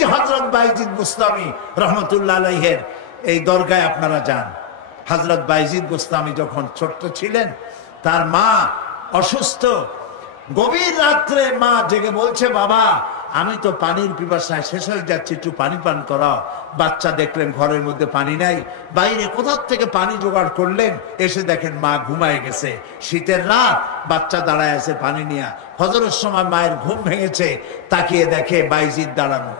যে হযরত বাইজিদ বুস্তামি রহমতুল্লাহ আলাইহির এই দরগায় আপনারা যান। হযরত বাইজিদ বুস্তামি যখন ছোট্ট ছিলেন, তার মা অসুস্থ, গভীর রাত্রে মা জেগে বলছে, বাবা আমি তো পানির পিপাসায় শেষ হয়ে যাচ্ছি, একটু পানি পান করাও। বাচ্চা দেখলেন ঘরের মধ্যে পানি নাই, বাইরে কোথার থেকে পানি জোগাড় করলেন, এসে দেখেন মা ঘুমায় গেছে। শীতের রাত, বাচ্চা দাঁড়ায় আছে পানি নিয়ে। ফজরের সময় মায়ের ঘুম ভেঙেছে, তাকিয়ে দেখে বাইজিদ দাঁড়ানো।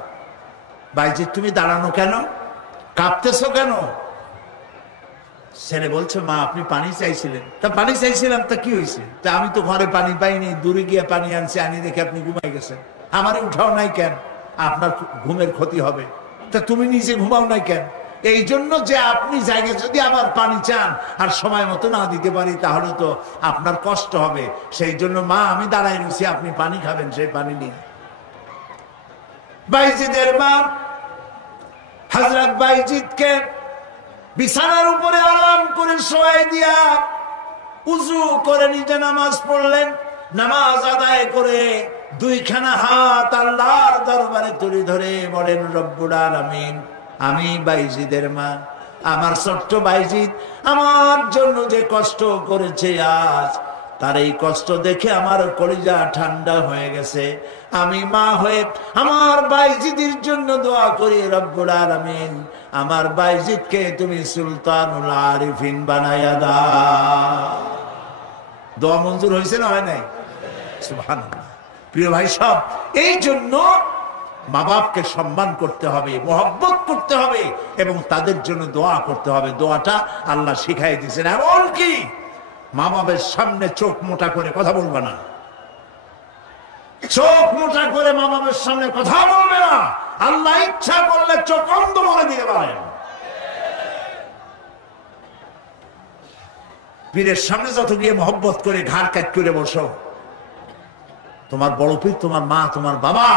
বাইজিদ তুমি দাঁড়ানো কেন, কাঁপতেছো কেন? ছেলে বলছে, মা আপনি পানি চাইছিলেন। তা পানি চাইছিলাম, তা কি হয়েছে? তা আমি তো ঘরে পানি পাইনি, দূরে গিয়ে পানি আনছি, আনি দেখে আপনি ঘুমাই গেছেন। আমারে উঠাও নাই কেন? আপনার ঘুমের ক্ষতি হবে। তা তুমি নিজে ঘুমাও নাই কেন? এই জন্য যে আপনি জায়গায় যদি আবার পানি চান আর সময় মতো না দিতে পারি, তাহলে তো আপনার কষ্ট হবে। সেই জন্য মা আমি দাঁড়াই রয়েছি, আপনি পানি খাবেন, সেই পানি নিয়ে। বাইজিদের মা হযরত বাইজিদকে বিছানার উপরে আরাম করে শোয়াই দিয়া উযু করে নিজে নামাজ পড়লেন। নামাজ আদায় করে দুইখানা হাত আল্লাহর দরবারে তুলে ধরে বলেন, রব্বুল আলামিন, আমি বাইজিদের মা, আমার ছোট্ট বাইজিদ আমার জন্য যে কষ্ট করেছে, আজ তার এই কষ্ট দেখে আমার কলিজা ঠান্ডা হয়ে গেছে। আমি মা হয়ে আমার বাইজিদের জন্য দোয়া করি, রব্বুল আলামিন আমার বাইজিদকে তুমি সুলতানুল আরিফিন বানায়া দাও। দোয়া মঞ্জুর হয়েছে না হয় নাই? সুবহানাল্লাহ। প্রিয় ভাই সব, এই জন্য মা বাপকে সম্মান করতে হবে, মহব্বত করতে হবে এবং তাদের জন্য দোয়া করতে হবে। দোয়াটা আল্লাহ শিখাই দিয়েছেন। এমন কি মা বাবার সামনে চোখ মোটা করে কথা বলবে না, চোখ মোটা করে মা বাবার সামনে কথা বলবে না। আল্লাহ ইচ্ছা করলে চোখ অন্ধ করে দিতে পারেন। পীরের সামনে যত গিয়ে মহব্বত করে ঘাড় কাট করে বসো, তোমার বড় পীর, তোমার মা, তোমার বাবা,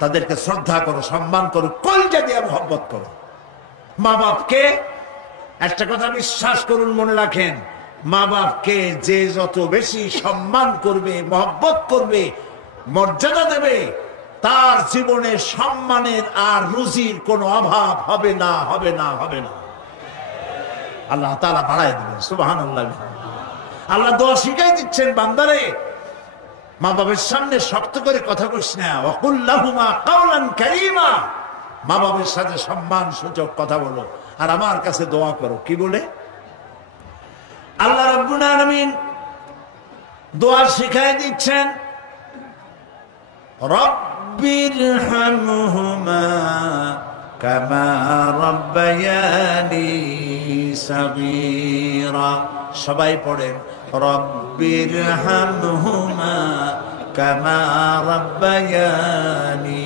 তাদেরকে শ্রদ্ধা করো, সম্মান করো, কলজা দিয়ে মহব্বত করো। মা বাপকে একটা কথা বিশ্বাস করুন, মনে রাখেন, মা বাপকে যে যত বেশি সম্মান করবে, মহব্বত করবে, মর্যাদা দেবে, তার জীবনে সম্মানের আর রুজির কোনো অভাব হবে না, হবে না, হবে না। আল্লাহ তাআলা বাড়ায় দেবেন। সুবহানাল্লাহ। আল্লাহ দোয়া শিখাই দিচ্ছেন, বান্দারে মা বাবার সামনে শক্ত করে কথা কইস না, ওয়াকুল লাহুমা কাওলান কারীমা, মা বাবার সাথে সম্মান সূচক কথা বলো আর আমার কাছে দোয়া করো। কি বলে? আল্লাহ রাব্বুল আলামিন দোয়া শিখাই দিচ্ছেন, রব্বিরহামহুমা কামা রাব্বায়ানি সাগীরা। সবাই পড়েন, রব্বিরহামহুমা কামা রাব্বায়ানি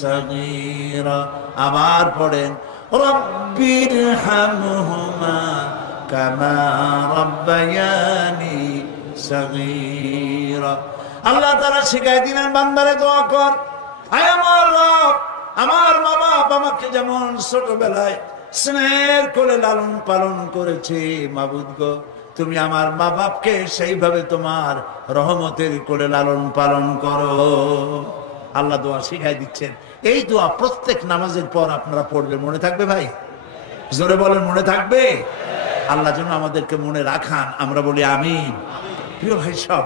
সাগীরা। আবার পড়েন, রব্বিরহামহুমা কামা রাব্বায়ানি সাগীরা। আল্লাহ তাআলা শিখাই দিলেন, বান্দারে দোয়া কর, আয় আমার রব, আমার মা বাপ আমাকে যেমন ছোটবেলায় স্নেহের কোলে লালন পালন করেছে, মাবুদ গো তুমি আমার মা বাপকে সেইভাবে তোমার রহমতের কোলে লালন পালন করো। আল্লাহ দোয়া শিখাই দিচ্ছেন। এই দোয়া প্রত্যেক নামাজের পর আপনারা পড়বেন। মনে থাকবে ভাই? জোরে বলেন, মনে থাকবে? আল্লাহ যেন আমাদেরকে মনে রাখান, আমরা বলি আমিন। প্রিয় ভাই সব,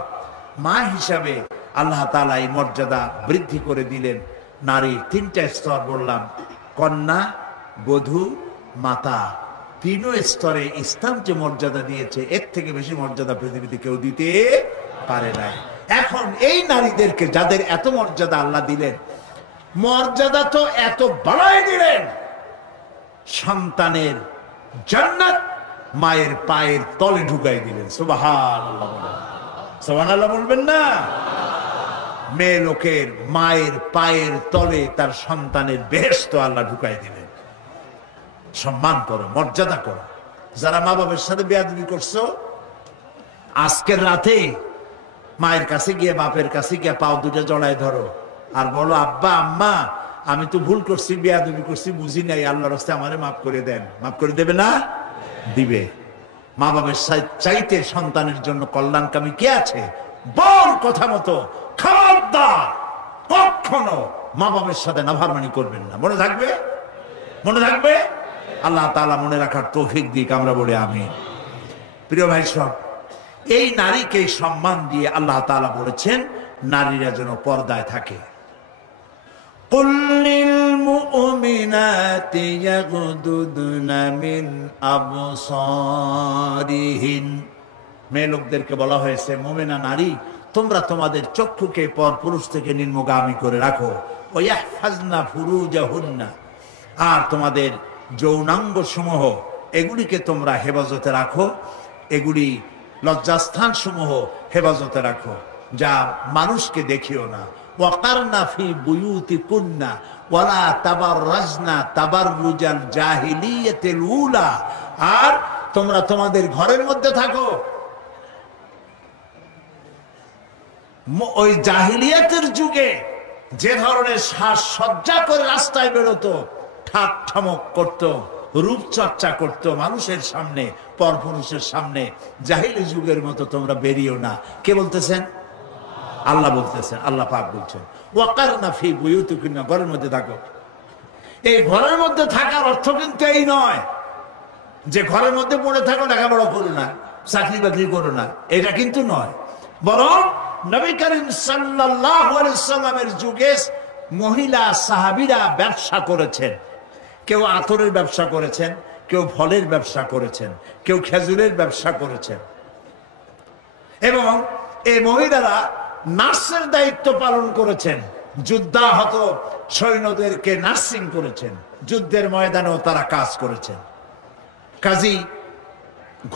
মা হিসাবে আল্লাহ তাআলা এই মর্যাদা বৃদ্ধি করে দিলেন। নারী তিনটা স্তর বললাম, কন্যা, বধূ, মাতা। তিন স্তরে ইসলাম যে মর্যাদা দিয়েছে, এর থেকে বেশি মর্যাদা পৃথিবীতে কেউ দিতে পারে না। এখন এই নারীদেরকে যাদের এত মর্যাদা আল্লাহ দিলেন, মর্যাদা তো এত বাড়াই দিলেন, সন্তানের জান্নাত মায়ের পায়ের তলে ঢুকাই দিলেন। সুবহানাল্লাহ, সুবহানাল্লাহ বলবেন না? মেয়ে লোকের মায়ের পায়ের তলে তার সন্তানের বেহেশত আল্লাহ ঢুকাই দিলেন। সম্মান করো, মর্যাদা করো। যারা মা বাবার সাথে বেয়াদবি করছো, আজকের রাতে মায়ের কাছে গিয়ে, বাপের কাছে গিয়ে পাও দুটো জড়ায় ধরো আর বলো, আব্বা আম্মা আমি তো ভুল করছি, বেয়াদবি করছি, বুঝি নাই, আল্লাহর রাস্তায় আমারে মাফ করে দেন। মাফ করে দেবে না? দিবে। মা বাবার চাইতে সন্তানের জন্য কল্যাণকামী কে আছে? বল কথা মতো খবরদার কখনো মা বাবার সাথে নাফরমানি করবেন না। মনে থাকবে? মনে থাকবে? আল্লাহ তাআলা মনে রাখার তৌফিক দিক, আমরা বলি আমিন। প্রিয় ভাই সব, এই নারীকে সম্মান দিয়ে আল্লাহ তাআলা বলেছেন নারীরা যেন পর্দায় থাকে। قل للمؤمنات يغضضن من أبصارهن, মেয়ে লোকদেরকে বলা হয়েছে মুমিনা নারী তোমরা তোমাদের চক্ষুকে পর পুরুষ থেকে নিম্নগামী করে রাখো। ওয়াহফাজনা ফুরুজাহুন্না, আর তোমাদের যৌনাঙ্গ সমূহ এগুলিকে তোমরা হেফাজতে রাখো, এগুলি লজ্জাস্থান সমূহ হেফাজতে রাখো, যা মানুষকে দেখিও না। ওয়াকারনা ফি বুয়ুতিকুন্না ওয়ালা তাবাররাজনা তাবাররুজাল জাহিলিয়াতিল উলা, আর তোমরা তোমাদের ঘরের মধ্যে থাকো ওই জাহিলিয়াতের যুগে যে ধরনের সাজসজ্জা করে রাস্তায় বেরোতো, ঠাট ঠমক করতো, রূপচর্চা করতো মানুষের সামনে, পরপুরুষের সামনে, জাহিলি যুগের মতো তোমরা বেরিয়েও না। কে বলতেছেন? আল্লাহ বলতেছেন, আল্লাহ পাক বলছেন ওয়াকারনা ফি বুয়ুতিকুন্না, ঘরের মধ্যে থাকো। এই ঘরের মধ্যে থাকার অর্থ কিন্তু এই নয় যে ঘরের মধ্যে পড়ে থাকো, লেখাপড়া করো না, চাকরি বাকরি করো না, এটা কিন্তু নয়। বরং নবী করিম সাল্লাল্লাহু আলাইহি সাল্লামের যুগে মহিলা সাহাবীরা ব্যবসা করেছেন। কেউ আতরের ব্যবসা করেছেন, কেউ ফলের ব্যবসা করেছেন, কেউ খেজুরের ব্যবসা করেছেন, এবং এই মহিলারা নার্সের দায়িত্ব পালন করেছেন। যুদ্ধাহত সৈন্যদেরকে নার্সিং করেছেন, যুদ্ধের ময়দানেও তারা কাজ করেছেন। কাজী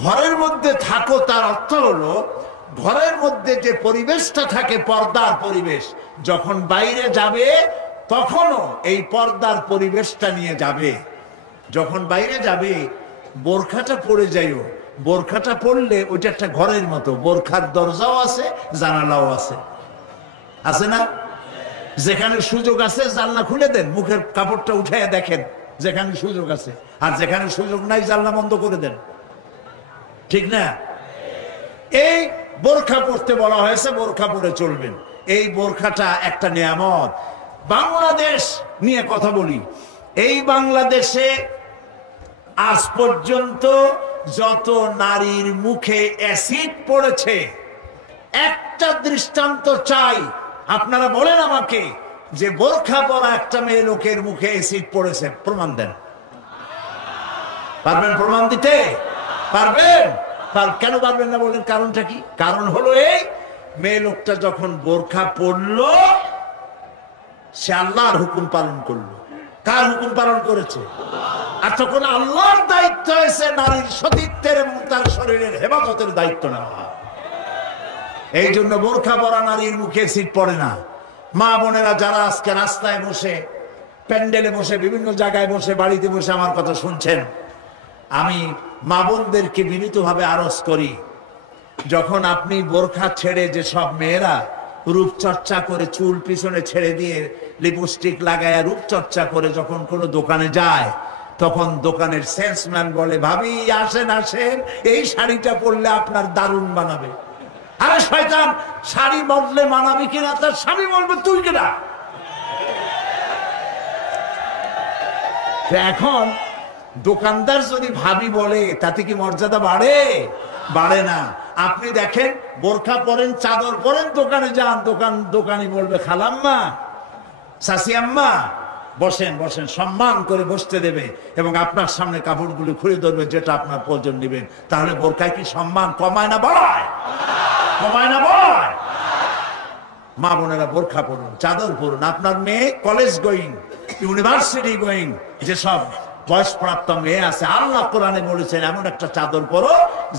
ঘরের মধ্যে থাকো তার অর্থ হলো ঘরের মধ্যে যে পরিবেশটা থাকে পর্দার পরিবেশ, যখন বাইরে যাবে তখনও এই পর্দার পরিবেশটা নিয়ে যাবে। যখন বাইরে যাবে বোরখাটা পরে যাইও, বোরখাটা পরলে ওইটা একটা ঘরের মতো, বোরখার দরজাও আছে, জানালাও আছে, আছে না? যেখানে সুযোগ আছে জানলা খুলে দেন, মুখের কাপড়টা উঠাইয়া দেখেন যেখানে সুযোগ আছে, আর যেখানে সুযোগ নাই জানলা বন্ধ করে দেন, ঠিক না? এই বোরখা পরতে বলা হয়েছে, বোরখা পরে চলবেন। এই বোরখাটা একটা নিয়ামত। বাংলাদেশ নিয়ে কথা বলি, এই বাংলাদেশে আজ পর্যন্ত যত নারীর মুখে অ্যাসিড পড়েছে, একটা দৃষ্টান্ত চাই। আপনারা বলেন আমাকে যে বোরখা পরা একটা মেয়ে লোকের মুখে অ্যাসিড পড়েছে, প্রমাণ দেন। পারবেন প্রমাণ দিতে? পারবেন? কেন পারবেন না বলেন? কারণটা কি? কারণ হলো এই, মেয়ে লোকটা যখন বোরখা পরলো সে আল্লাহর হুকুম পালন করলো। কার হুকুম পালন করেছে? আর তখন আল্লাহর দায়িত্ব হয়েছে নারীর সতীত্বের এবং তার শরীরের হেফাজতের দায়িত্ব নেওয়া। এই জন্য বোরখা পরা নারীর মুখে অ্যাসিড পড়ে না। মা বোনেরা যারা আজকে রাস্তায় বসে, প্যান্ডেলে বসে, বিভিন্ন জায়গায় বসে, বাড়িতে বসে আমার কথা শুনছেন, আমি মা বোনদেরকে বিনীতভাবে আরজ করি, যখন আপনি বোরখা ছেড়ে, যে সব মেয়েরা রূপচর্চা করে চুল পিছনে ছেড়ে দিয়ে লিপস্টিক লাগায় রূপচর্চা করে যখন কোনো দোকানে যায়, তখন দোকানের সেলসম্যান বলে, ভাবি আসেন আসেন, এই শাড়িটা পরলে আপনার দারুণ মানাবে। আরে শয়তান, শাড়ি বদলে মানাবে কিনা তার স্বামী বলবে তুই কিনা। এখন দোকানদার যদি ভাবি বলে তাতে কি মর্যাদা বাড়ে? বাড়ে না। আপনি দেখেন বোরখা পরেন, চাদর পরেন, দোকানে যান, দোকানি বলবে খালাম্মা, চাচি আম্মা, বসেন বসেন, সম্মান করে বসতে দেবে এবং আপনার সামনে কাপড়গুলি খুলে ধরবে যেটা আপনার প্রয়োজন নেবেন। তাহলে বোরখায় কি সম্মান কমায় না বাড়ায়? কমায় না বাড়ায়? মা বোনেরা বোরখা পরুন, চাদর পরুন। আপনার মেয়ে কলেজ গোয়িং, ইউনিভার্সিটি গোয়িং যেসব বয়সপ্রাপ্ত মেয়ে আছে, আল্লাহ কোরআনে বলেছেন এমন একটা চাদর পরো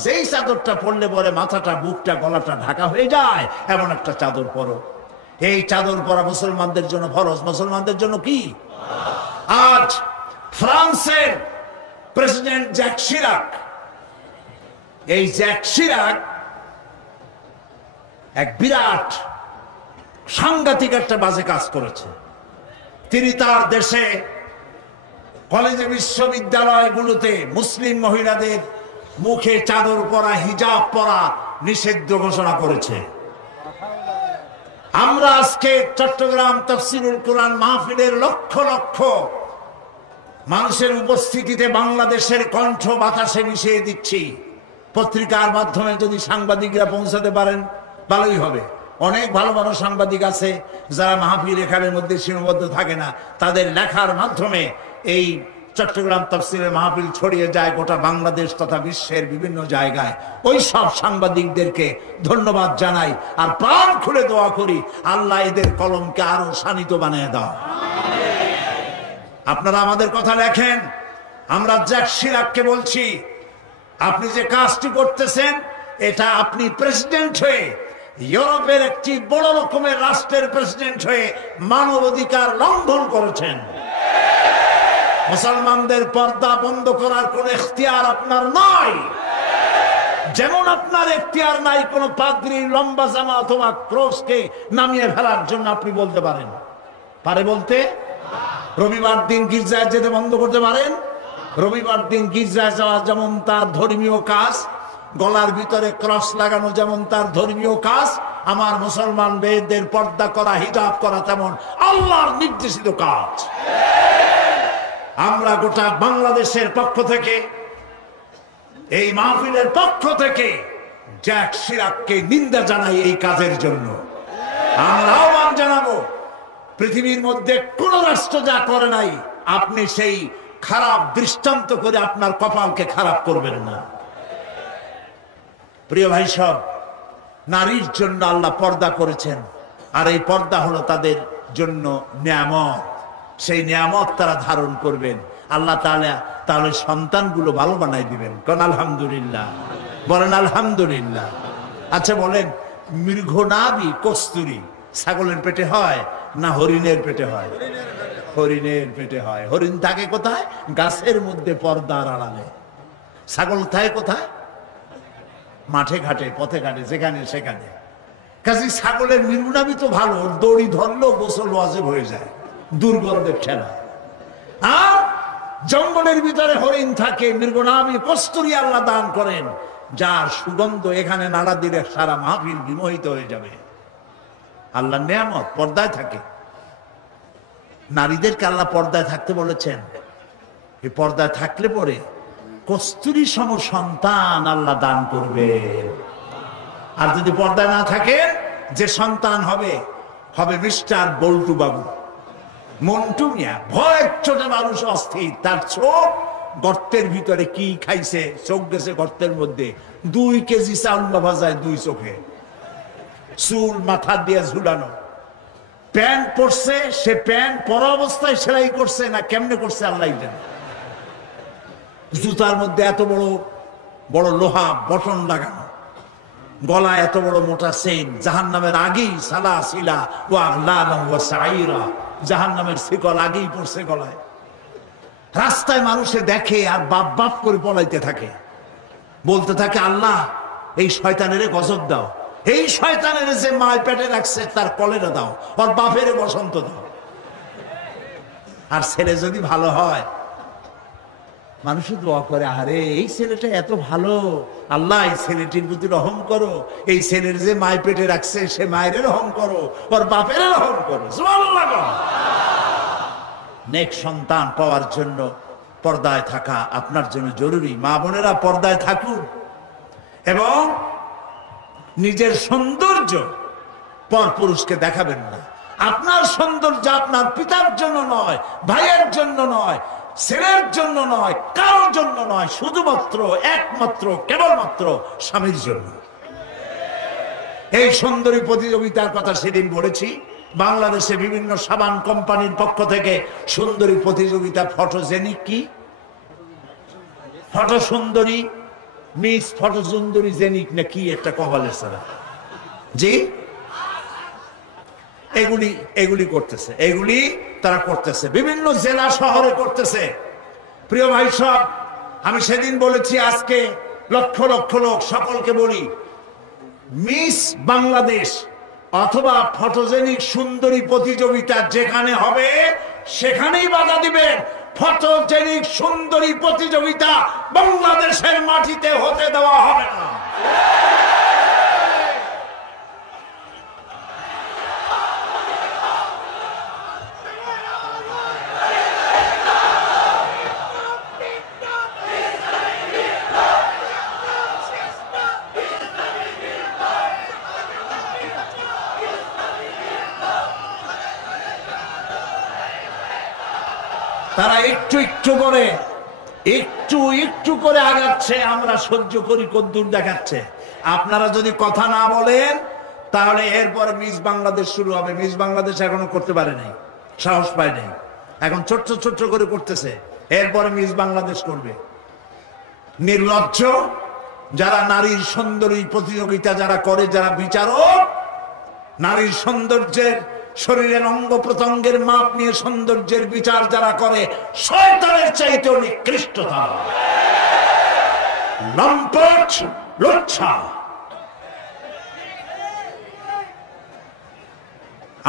যেই চাদরটা পরলে পরে মাথাটা, বুকটা, গলাটা ঢাকা হয়ে যায়, এমন একটা চাদর পরো। এই চাদর পরা মুসলমানদের জন্য ফরজ। মুসলমানদের জন্য কি? আজ ফ্রান্সের প্রেসিডেন্ট জ্যাক শিরাক, এই জ্যাক শিরাক এক বিরাট সাংঘাতিক একটা বাজে কাজ করেছে। তিনি তার দেশে কলেজে, বিশ্ববিদ্যালয়গুলোতে মুসলিম মহিলাদের মুখে চাদর পরা, হিজাব পরা নিষিদ্ধ ঘোষণা করেছে। আমরা আজকে চট্টগ্রাম তাফসীরুল কোরআন মাহফিলের লক্ষ লক্ষ মানুষের উপস্থিতিতে বাংলাদেশের কণ্ঠ বাতাসে মিশিয়ে দিচ্ছি। পত্রিকার মাধ্যমে যদি সাংবাদিকরা পৌঁছাতে পারেন ভালোই হবে। অনেক ভালো ভালো সাংবাদিক আছে যারা মাহফিল এখানের মধ্যে সীমাবদ্ধ থাকে না, তাদের লেখার মাধ্যমে এই চট্টগ্রাম তাফসীরের মাহফিল ছড়িয়ে যায় গোটা বাংলাদেশ তথা বিশ্বের বিভিন্ন জায়গায়। ওই সব সাংবাদিকদেরকে ধন্যবাদ জানাই আর প্রাণ খুলে দোয়া করি, আল্লাহ এদের কলমকে আরো শানিত বানিয়ে দাও। আপনারা আমাদের কথা লেখেন, আমরা জ্যাক শিরাককে বলছি, আপনি যে কাজটি করতেছেন এটা আপনি প্রেসিডেন্ট হয়ে, ইউরোপের একটি বড় রকমের রাষ্ট্রের প্রেসিডেন্ট হয়ে মানবাধিকার লঙ্ঘন করেছেন। মুসলমানদের পর্দা বন্ধ করার কোন এখতিয়ার আপনার নাই, যেমন আপনার এখতিয়ার নাই কোন পাদ্রী লম্বা জামা অথবা ক্রসকে নামিয়ে ফেলার জন্য। আপনি বলতে পারেন, পারে বলতে? রবিবার দিন গির্জায় যেতে বন্ধ করতে পারেন? রবিবার দিন গির্জায় যাওয়া যেমন তার ধর্মীয় কাজ, গলার ভিতরে ক্রস লাগানো যেমন তার ধর্মীয় কাজ, আমার মুসলমান মেয়েদের পর্দা করা, হিজাব করা তেমন আল্লাহর নির্দেশিত কাজ। আমরা গোটা বাংলাদেশের পক্ষ থেকে, এই মাহফিলের পক্ষ থেকে জ্যাক শিরাককে নিন্দা জানাই এই কাজের জন্য। আমরা আহ্বান জানাবো, পৃথিবীর মধ্যে কোন রাষ্ট্র যা করে নাই আপনি সেই খারাপ দৃষ্টান্ত করে আপনার কপালকে খারাপ করবেন না। প্রিয় ভাই সব, নারীর জন্য আল্লাহ পর্দা করেছেন, আর এই পর্দা হলো তাদের জন্য নিয়ামত। সেই নিয়ামত তারা ধারণ করবেন, আল্লাহ তাআলা তাহলে সন্তানগুলো ভালো বানাই দিবেন। কোন আলহামদুলিল্লাহ, বলেন আলহামদুলিল্লাহ। আচ্ছা বলেন, মৃগনাভি কস্তুরী ছাগলের পেটে হয় না হরিণের পেটে হয়? হরিণের পেটে হয়। হরিণ থাকে কোথায়? গাছের মধ্যে পর্দার আড়ালে। ছাগল থাকে কোথায়? মাঠে ঘাটে, পথে ঘাটে, যেখানে সেখানে। কাজে ছাগলের মৃগনাভি তো ভালো, দড়ি ধরলেও গোসল ওয়াজিব হয়ে যায় দুর্গন্ধের ঠেলা। আর জঙ্গলের ভিতরে হরিণ থাকে, মৃগনাভি কস্তুরী আল্লাহ দান করেন, যার সুগন্ধ এখানে নাড়া দিলে সারা মাহফিল বিমোহিত হয়ে যাবে। আল্লাহ নিয়ামত পর্দায় থাকে। নারীদেরকে আল্লাহ পর্দায় থাকতে বলেছেন। এই পর্দায় থাকলে পরে কস্তুরী সম সন্তান আল্লাহ দান করবে। আর যদি পর্দায় না থাকে, যে সন্তান হবে হবে মিস্টার বল্টু বাবু, মন্টু মিয়া, ভয় চোটে মানুষ অস্থির। তার চোখ গর্তের ভিতরে কি খাইছে, চোখ গেছে গর্তের মধ্যে। 2 কেজি চাউল ভাজায় 2 চোখে, চুল মাথা দিয়ে ঝুলানো, প্যান্ট পরছে, সে প্যান্ট পরা অবস্থায় সেলাই করছে না কেমনে করছে আল্লাহ জানে। জুতার মধ্যে এত বড় বড় লোহা বটন লাগানো, গলায় এত বড় মোটা চেইন, জাহান্নামের আগেই সালাসিলা ওয়া আগলালা ওয়া সাইরা, জাহান্নামের শিকল আগেই পড়ছে গলায়। রাস্তায় মানুষে দেখে আর বাপ বাপ করে পলাইতে থাকে, বলতে থাকে আল্লাহ এই শয়তানের গজব দাও, এই শয়তানের যে মায় পেটে রাখছে তার কলেরা দাও, ওর বাপের বসন্ত দাও। আর ছেলে যদি ভালো হয়, মানুষ দোয়া করে, আরে এই ছেলেটা এত ভালো, আল্লাহ এই ছেলেটির প্রতি রহম করো, এই ছেলের যে মায় পেটে রাখছে সে মায়ের রহম করো, ওর বাপের রহম করো। নেক সন্তান পাওয়ার জন্য পর্দায় থাকা আপনার জন্য জরুরি। মা বোনেরা পর্দায় থাকুন এবং নিজের সৌন্দর্য পরপুরুষকে দেখাবেন না। আপনার সৌন্দর্য আপনার পিতার জন্য নয়, ভাইয়ের জন্য নয়, ছেলের জন্য নয়, কারোর জন্য নয়, শুধুমাত্র একমাত্র কেবলমাত্র স্বামীর জন্য। এই সুন্দরী প্রতিযোগিতার কথা সেদিন বলেছি। বাংলাদেশে বিভিন্ন সাবান কোম্পানির পক্ষ থেকে সুন্দরী প্রতিযোগিতা, ফটোজেনিক কি ফটো সুন্দরী, মিস ফটো সুন্দরী জেনিক না কি একটা কপালের সারা, জি এগুলি করতেছে, এগুলি তারা করতেছে, বিভিন্ন জেলা শহরে করতেছে। প্রিয় ভাই সব, আমি সেদিন বলেছি, আজকে লক্ষ লক্ষ লোক, সকলকে বলি, মিস বাংলাদেশ অথবা ফটোজেনিক সুন্দরী প্রতিযোগিতা যেখানে হবে সেখানেই বাধা দিবেন। ফটোজেনিক সুন্দরী প্রতিযোগিতা বাংলাদেশের মাটিতে হতে দেওয়া হবে না। তারা একটু একটু করে আগাচ্ছে, আমরা সহ্য করি কদ্দূর দেখাচ্ছে। আপনারা যদি কথা না বলেন তাহলে এরপর মিস বাংলাদেশ শুরু হবে। মিস বাংলাদেশ এখনো করতে পারে নাই, সাহস পায় নাই, এখন ছোট্ট ছোট্ট করে করতেছে, এরপরে মিস বাংলাদেশ করবে। নির্লজ্জ যারা নারীর সৌন্দর্য প্রতিযোগিতা যারা করে, যারা বিচারক, নারীর সৌন্দর্যের শরীরের অঙ্গ প্রত্যঙ্গের মাপ নিয়ে সৌন্দর্যের বিচার যারা করে, শয়তানের চাইতেও নিকৃষ্ট তারা, লম্পট, লুচ্ছা।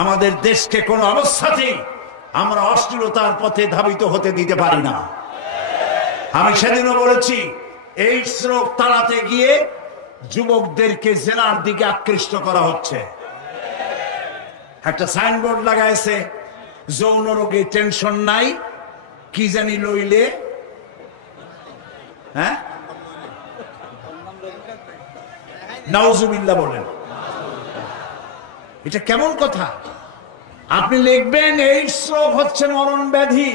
আমাদের দেশকে কোন অবস্থাতেই আমরা অশ্লীলতার পথে ধাবিত হতে দিতে পারি না। আমি সেদিনও বলেছি, এইডস রোগ তাড়াতে গিয়ে যুবকদেরকে জেনার দিকে আকৃষ্ট করা হচ্ছে। একটা সাইনবোর্ড লাগাইছে, যৌন রোগে টেনশন নাই, কি জানি লইলে, হ্যাঁ, নাউজুবিল্লাহ বলেন। এটা কেমন কথা? আপনি লিখবেন এইডস রোগ হচ্ছে মরণ ব্যাধি,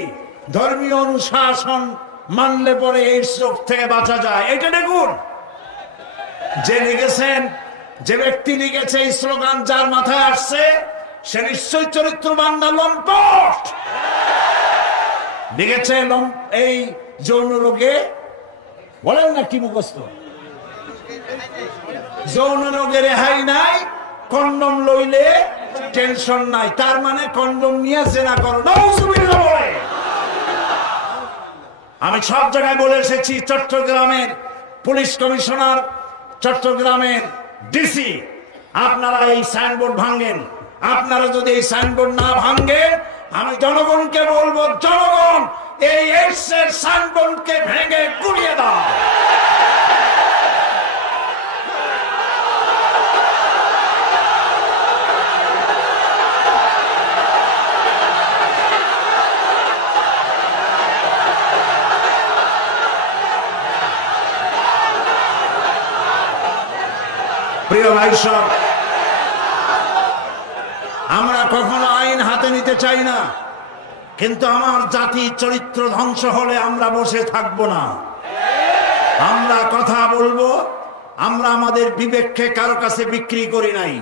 ধর্মীয় অনুশাসন মানলে পরে এইডস রোগ থেকে বাঁচা যায়। এটা দেখুন, যে লিখেছেন, যে ব্যক্তি লিখেছে এই স্লোগান, যার মাথায় আসছে সে নিশ্চয় চরিত্রবান না লম্পট। লিখেছে এই যৌন রোগে, বলেন না কি মুখস্থ, যৌন রোগে রেহাই নাই, কন্ডম লইলে টেনশন নাই, তার মানে কন্ডম নিয়ে জেনা করো। আমি সব জায়গায় বলে এসেছি, চট্টগ্রামের পুলিশ কমিশনার, চট্টগ্রামের ডিসি, আপনারা এই সাইনবোর্ড ভাঙেন। আপনারা যদি এই সাইনবোর্ড না ভাঙেন, আমি জনগণকে বলবো, জনগণ এই এইডস এর সাইনবোর্ডকে ভেঙে গুড়িয়ে দাও। প্রিয় ভাই সব, আমরা কখনো আইন হাতে নিতে চাই না, কিন্তু আমার জাতি চরিত্র ধ্বংস হলে আমরা বসে থাকব না। আমরা কথা বলবো, আমরা আমাদের বিবেককে কারো কাছে বিক্রি করি নাই।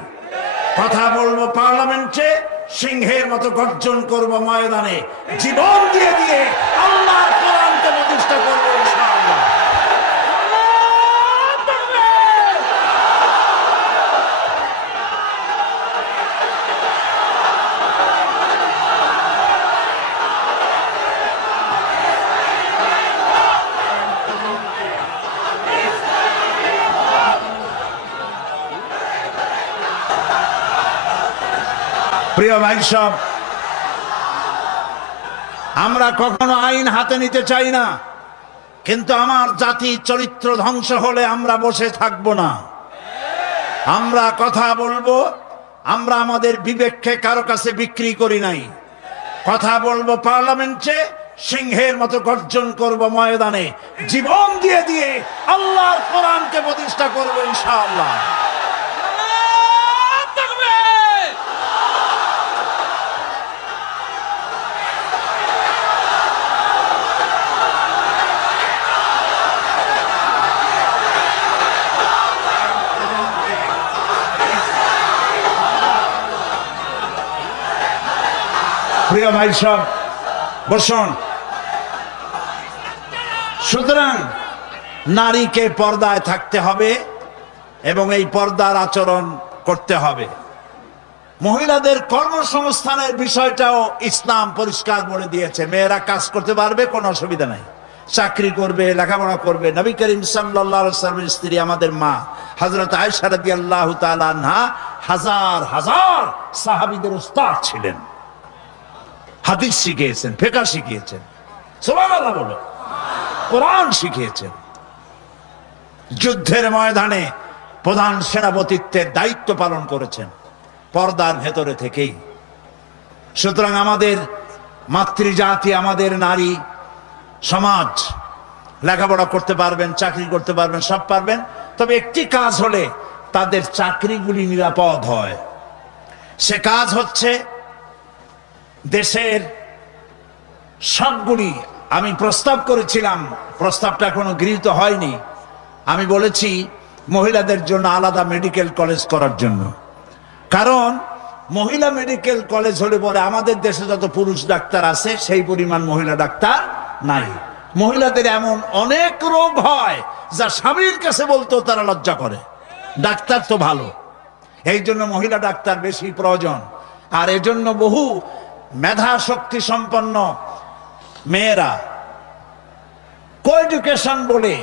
কথা বলবো পার্লামেন্টে, সিংহের মতো গর্জন করব ময়দানে, জীবন দিয়ে দিয়ে আল্লাহর কোরআনকে প্রতিষ্ঠা করবো ইনশাআল্লাহ। প্রিয় ভাই সব, আমরা কখনো আইন হাতে নিতে চাই না, কিন্তু আমার জাতি চরিত্র ধ্বংস হলে আমরা বসে থাকব না। আমরা কথা বলবো, আমরা আমাদের বিবেককে কারো কাছে বিক্রি করি নাই। কথা বলবো পার্লামেন্টে, সিংহের মতো গর্জন করব ময়দানে, জীবন দিয়ে দিয়ে আল্লাহর কোরআনকে প্রতিষ্ঠা করবো ইনশাআল্লাহ। প্রিয় ভাই সব, বসুন। সুতরাং নারীকে পর্দায় থাকতে হবে এবং এই পর্দার আচরণ করতে হবে। মহিলাদের কর্মসংস্থানের বিষয়টাও ইসলাম পরিষ্কার বলে দিয়েছে। মেয়েরা কাজ করতে পারবে, কোনো অসুবিধা নাই, চাকরি করবে, লেখাপড়া করবে। নবী করিম সাল্লাল্লাহু আলাইহি ওয়াসাল্লামের স্ত্রী আমাদের মা হযরত আয়েশা রাদিয়াল্লাহু তাআলা আনহা হাজার হাজার সাহাবীদের উস্তাদ ছিলেন, হাদিস শিখিয়েছেন, ফিকহ শিখিয়েছেন, সুবহানাল্লাহ বলো, কোরআন শিখিয়েছেন। যুদ্ধের ময়দানে প্রধান সেনাপতিত্বের দায়িত্ব পালন করেছেন পর্দার ভেতরে থেকেই। সুতরাং আমাদের মাতৃজাতি, আমাদের নারী সমাজ লেখাপড়া করতে পারবেন, চাকরি করতে পারবেন, সব পারবেন, তবে একটি কাজ হলে তাদের চাকরিগুলি নিরাপদ হয়। সে কাজ হচ্ছে দেশের সবগুলি আমি প্রস্তাব করেছিলাম, প্রস্তাবটা এখনো গৃহীত হয়নি। আমি বলেছি মহিলাদের জন্য আলাদা মেডিকেল কলেজ করার জন্য, কারণ মহিলা মেডিকেল কলেজ হলে পরে আমাদের দেশে যত পুরুষ ডাক্তার আছে সেই পরিমাণ মহিলা ডাক্তার নাই। মহিলাদের এমন অনেক রোগ হয় যা স্বামীর কাছে বলতেও তারা লজ্জা করে। ডাক্তার তো ভালো, এই জন্য মহিলা ডাক্তার বেশি প্রয়োজন। আর এজন্য বহু মেধা শক্তি সম্পন্ন মেয়েরা কোএডুকেশন বলে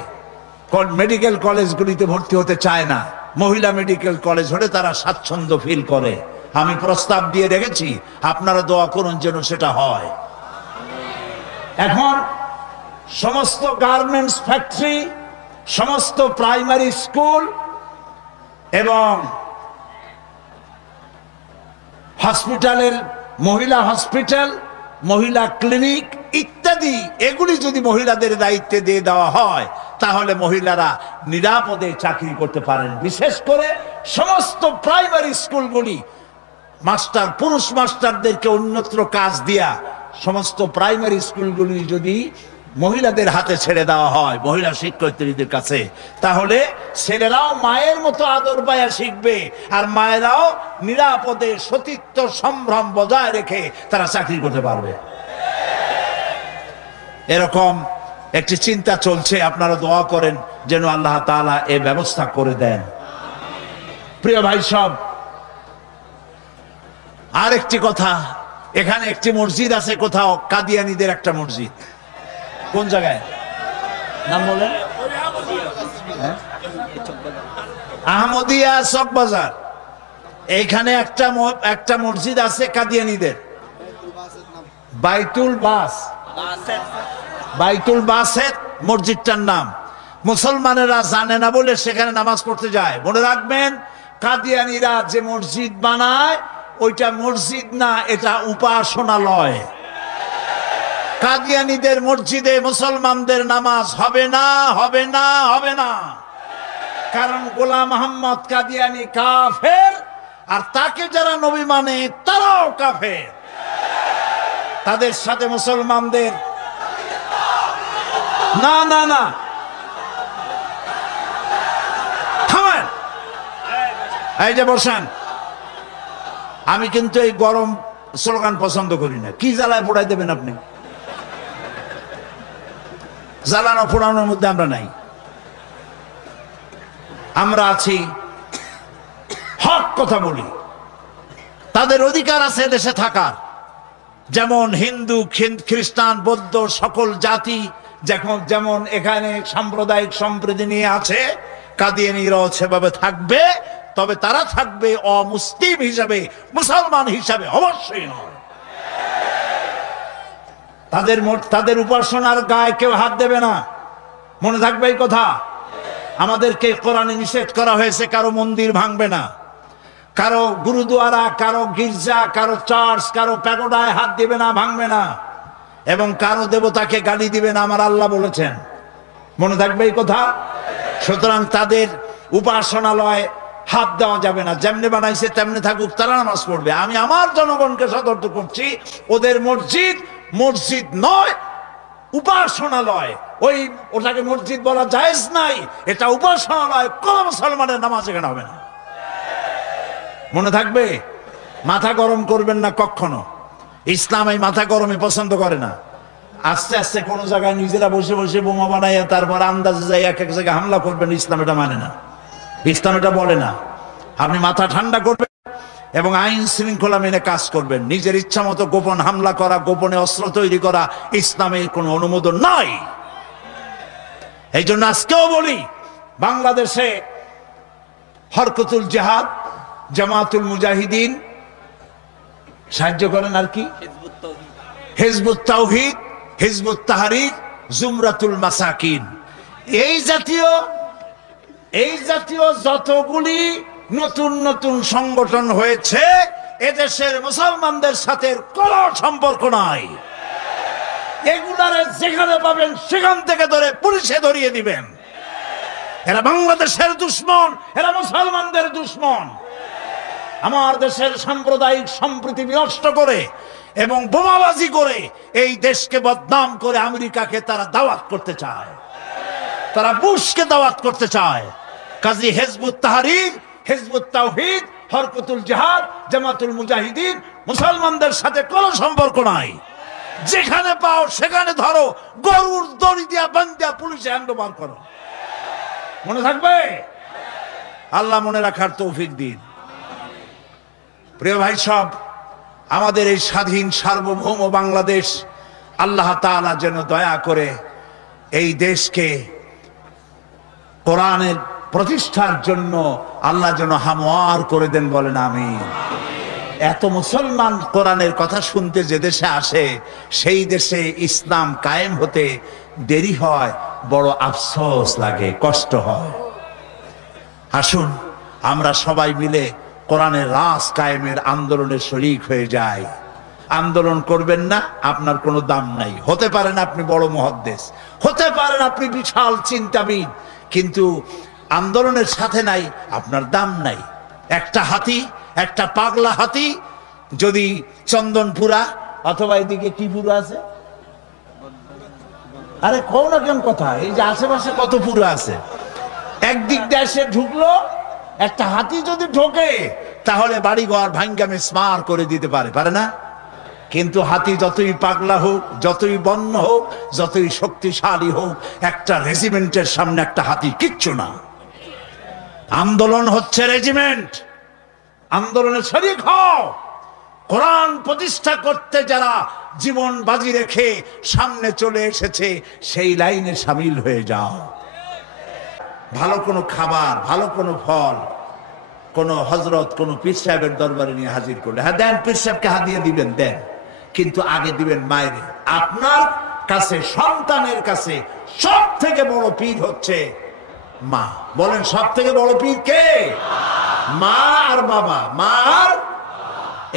মেডিকেল কলেজগুলিতে ভর্তি হতে চায় না। মহিলা মেডিকেল কলেজ হলে তারা স্বাচ্ছন্দ্য ফিল করে। আমি প্রস্তাব দিয়ে রেখেছি, আপনারা দোয়া করুন যেন সেটা হয়। এখন সমস্ত গার্মেন্টস ফ্যাক্টরি, সমস্ত প্রাইমারি স্কুল এবং হসপিটালের মহিলা হসপিটাল, মহিলা ক্লিনিক ইত্যাদি এগুলি যদি মহিলাদের দায়িত্বে দিয়ে দেওয়া হয় তাহলে মহিলারা নিরাপদে চাকরি করতে পারেন। বিশেষ করে সমস্ত প্রাইমারি স্কুলগুলি পুরুষ মাস্টারদেরকে অন্যত্র কাজ দিয়া সমস্ত প্রাইমারি স্কুলগুলি যদি মহিলাদের হাতে ছেড়ে দেওয়া হয়, মহিলা শিক্ষয়িত্রীদের কাছে, তাহলে ছেলেরাও মায়ের মতো আদর পায়া শিখবে আর মায়েরাও নিরাপদে সতীত্ব সম্ভ্রম বজায় রেখে তারা চাকরি করতে পারবে। এরকম একটি চিন্তা চলছে, আপনারা দোয়া করেন যেন আল্লাহ তাআলা এই ব্যবস্থা করে দেন। প্রিয় ভাই সব, আর একটি কথা, এখানে একটি মসজিদ আছে কোথাও, কাদিয়ানীদের একটা মসজিদ। কোন জায়গায় নাম বলেন? আহমদিয়া চক বাজার। এইখানে একটা মসজিদ আছে কাদিয়ানীদের, বাইতুল বাসেত মসজিদটার নাম। মুসলমানেরা জানে না বলে সেখানে নামাজ পড়তে যায়। মনে রাখবেন, কাদিয়ানীরা যে মসজিদ বানায় ওইটা মসজিদ না, এটা উপাসনালয়। কাদিয়ানীদের মসজিদে মুসলমানদের নামাজ হবে না, হবে না, হবে না। কারণ গোলাম মোহাম্মদ কাদিয়ানী কাফের, আর তাকে যারা নবী মানে তারাও কাফের। তাদের সাথে মুসলমানদের না না না, থামেন, এই যে বসেন। আমি কিন্তু এই গরম স্লোগান পছন্দ করি না। কি জ্বালায় পোড়াই দেবেন আপনি? জ্বালানো পোড়ানোর মধ্যে আমরা নাই। আমরা আছি হক কথা বলি। তাদের অধিকার আছে দেশে থাকার, যেমন হিন্দু, খ্রিস্টান, বৌদ্ধ সকল জাতি যেমন এখানে সাম্প্রদায়িক সম্প্রীতি নিয়ে আছে, কাদিয়ানীরাও সেভাবে থাকবে। তবে তারা থাকবে অমুসলিম হিসাবে, মুসলমান হিসাবে অবশ্যই নয়। তাদের উপাসনার গায়ে কেউ হাত দেবে না, মনে থাকবে এই কথা। আমাদেরকে কোরআনে নিষেধ করা হয়েছে কারো মন্দির ভাঙবে না, কারো গুরুদুয়ারা, কারো গির্জা, কারো চার্চ, কারো প্যাগোডায় হাত দিবে না, ভাঙবে না, এবং কারো দেবতাকে গালি দিবে না, আমার আল্লাহ বলেছেন। মনে থাকবে এই কথা। সুতরাং তাদের উপাসনালয় হাত দেওয়া যাবে না। যেমনি বানাইছে তেমনি থাকুক, তারা নামাজ পড়বে। আমি আমার জনগণকে সতর্ক করছি, ওদের মসজিদ নয়, উপাসনালয়। ওটাকে মসজিদ বলা জায়েজ নাই, এটা উপাসনালয়। কোন মুসলমানের নামাজ এখানে হবে না, মনে থাকবে। মাথা গরম করবেন না কখনো। ইসলাম এই মাথা গরমে পছন্দ করে না। আস্তে আস্তে কোন জায়গায় নিজেরা বসে বসে বোমা বানাইয়া তারপর আন্দাজে যাই এক এক জায়গায় হামলা করবেন, ইসলাম এটা মানে না, ইসলাম এটা বলে না। আপনি মাথা ঠান্ডা করবেন এবং আইন শৃঙ্খলা মেনে কাজ করবেন। নিজের ইচ্ছা মতো গোপন হামলা করা, গোপনে অস্ত্র তৈরি করা ইসলামের কোনো অনুমোদন নাই। এই জন্য আজকেও বলি, বাংলাদেশে হরকতুল জিহাদ, জামাতুল মুজাহিদিন সাহায্য করেন, আর কি হিজবুত তাওহীদ, হিজবুত তাহরীর, জুমরাতুল মাসাকিন, এই জাতীয় যতগুলি নতুন নতুন সংগঠন হয়েছে, এদেশের মুসলমানদের সাথে কোনো সম্পর্ক নাই। এগুলারে যেখানে পাবেন সেখান থেকে ধরে পুলিশে ধরিয়ে দিবেন। এরা বাংলাদেশের দুশ্মন, এরা মুসলমানদের দুশ্মন। আমার দেশের সাম্প্রদায়িক সম্প্রীতি বিনষ্ট করে এবং বোমাবাজি করে এই দেশকে বদনাম করে আমেরিকাকে তারা দাওয়াত করতে চায়, তারা বুশকে দাওয়াত করতে চায়। কাজী হিজবুত তাহরীর, হিজবুত তাওহীদ, হরকতুল জিহাদ, জামাতুল মুজাহিদিন মুসলমানদের সাথে কোনো সম্পর্ক নাই। যেখানে পাও সেখানে ধরো, গরুর দড়ি দিয়া বান্ধিয়া পুলিশে হ্যান্ডওভার করো। মনে থাকবে? আল্লাহ মনে রাখার তৌফিক দিন। প্রিয় ভাই সব, আমাদের এই স্বাধীন সার্বভৌম বাংলাদেশ আল্লাহ তাআলা যেন দয়া করে এই দেশকে কোরআনের প্রতিষ্ঠার জন্য আল্লাহ যেন হামওয়ার করে দেন, বলেন আমিন। এত মুসলমান কোরআনের কথা শুনতে যে দেশে আসে, সেই দেশে ইসলাম কায়েম হতে দেরি হয়, বড় আফসোস লাগে, কষ্ট হয়। আসুন আমরা সবাই মিলে কোরআনের রাজ কায়েমের আন্দোলনে শরীক হয়ে যাই। আন্দোলন করবেন না, আপনার কোনো দাম নাই। হতে পারেন আপনি বড় মুহাদ্দিস, হতে পারেন আপনি বিশাল চিন্তাবিদ, কিন্তু আন্দোলনের সাথে নাই, আপনার দাম নাই। একটা হাতি, একটা পাগলা হাতি যদি চন্দনপুরা অথবা এদিকে কি পুরা আছে, আরে কোন না কেন কথা, এই যে আশেপাশে কত পুরা আছে, একদিক দিয়ে এসে ঢুকলো, একটা হাতি যদি ঢোকে তাহলে বাড়িঘর ভাঙ্গা মিসমার করে দিতে পারে, পারে না? কিন্তু হাতি যতই পাগলা হোক, যতই বন্য হোক, যতই শক্তিশালী হোক, একটা রেজিমেন্টের সামনে একটা হাতি কিচ্ছু না। আন্দোলন হচ্ছে রেজিমেন্ট, আন্দোলনে শরীক হও। কোরআন প্রতিষ্ঠা করতে যারা জীবন বাজি রেখে সামনে চলে এসেছে, সেই লাইনে সামিল হয়ে যাও। ভালো কোনো খাবার, ভালো কোনো ফল কোন হযরত কোন পীর সাহেবের দরবারে নিয়ে হাজির করলে, হ্যাঁ দেন, পীর সাহেবকে হাদিয়া দিবেন, দেন, কিন্তু আগে দিবেন মায়ের। আপনার কাছে, সন্তানের কাছে সব থেকে বড় পীর হচ্ছে মা। বলেন সব থেকে বড় পীর কে? মা আর বাবা। মা আর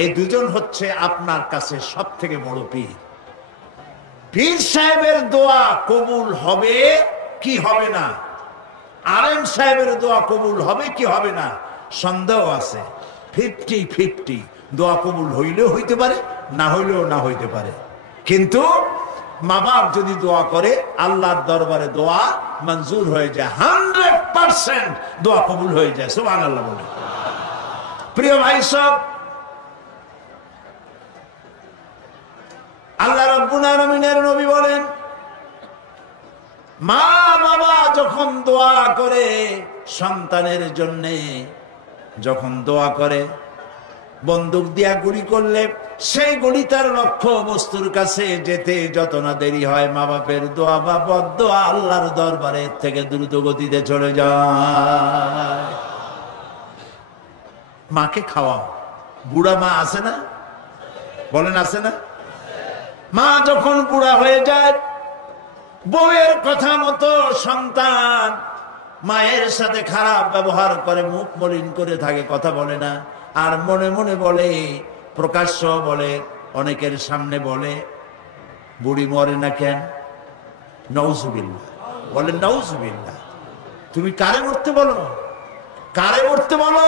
এই দুজন হচ্ছে আপনার কাছে সব থেকে বড় পীর। পীর সাহেবের দোয়া কবুল হবে কি হবে না, আলেম সাহেবের দোয়া কবুল হবে কি হবে না, সন্দেহ আছে। 50-50, দোয়া কবুল হইলেও হইতে পারে, না হইলেও না হইতে পারে। কিন্তু মা বাপ যদি দোয়া করে, আল্লাহর দরবারে দোয়া মঞ্জুর হয়ে যায়, 100% দোয়া কবুল হয়ে যায়। সুবহানাল্লাহ বলে। প্রিয় ভাই সব, আল্লাহ রাব্বুল আলামিনের নবী বলেন, মা বাবা যখন দোয়া করে সন্তানের জন্য, যখন দোয়া করে, বন্দুক দিয়া গুলি করলে সেই গুলি তার লক্ষ্য বস্তুর কাছে যেতে যত না দেরি হয়, মা বাপের দোয়া বা বদদোয়া আল্লাহর দরবারে থেকে দ্রুত গতিতে চলে যায়। মাকে খাওয়াও। বুড়া মা আছে না? বলেন আছে না? মা যখন বুড়া হয়ে যায়, বউয়ের কথা মতো সন্তান মায়ের সাথে খারাপ ব্যবহার করে, মুখ মলিন করে থাকে, কথা বলে না, আর মনে মনে বলে, প্রকাশ্য বলে, অনেকের সামনে বলে, বুড়ি মরে না কেন? নাউজুবিল্লাহ। বলে নাউজুবিল্লাহ। তুমি কারে মরতে বলো? কারে মরতে বলো?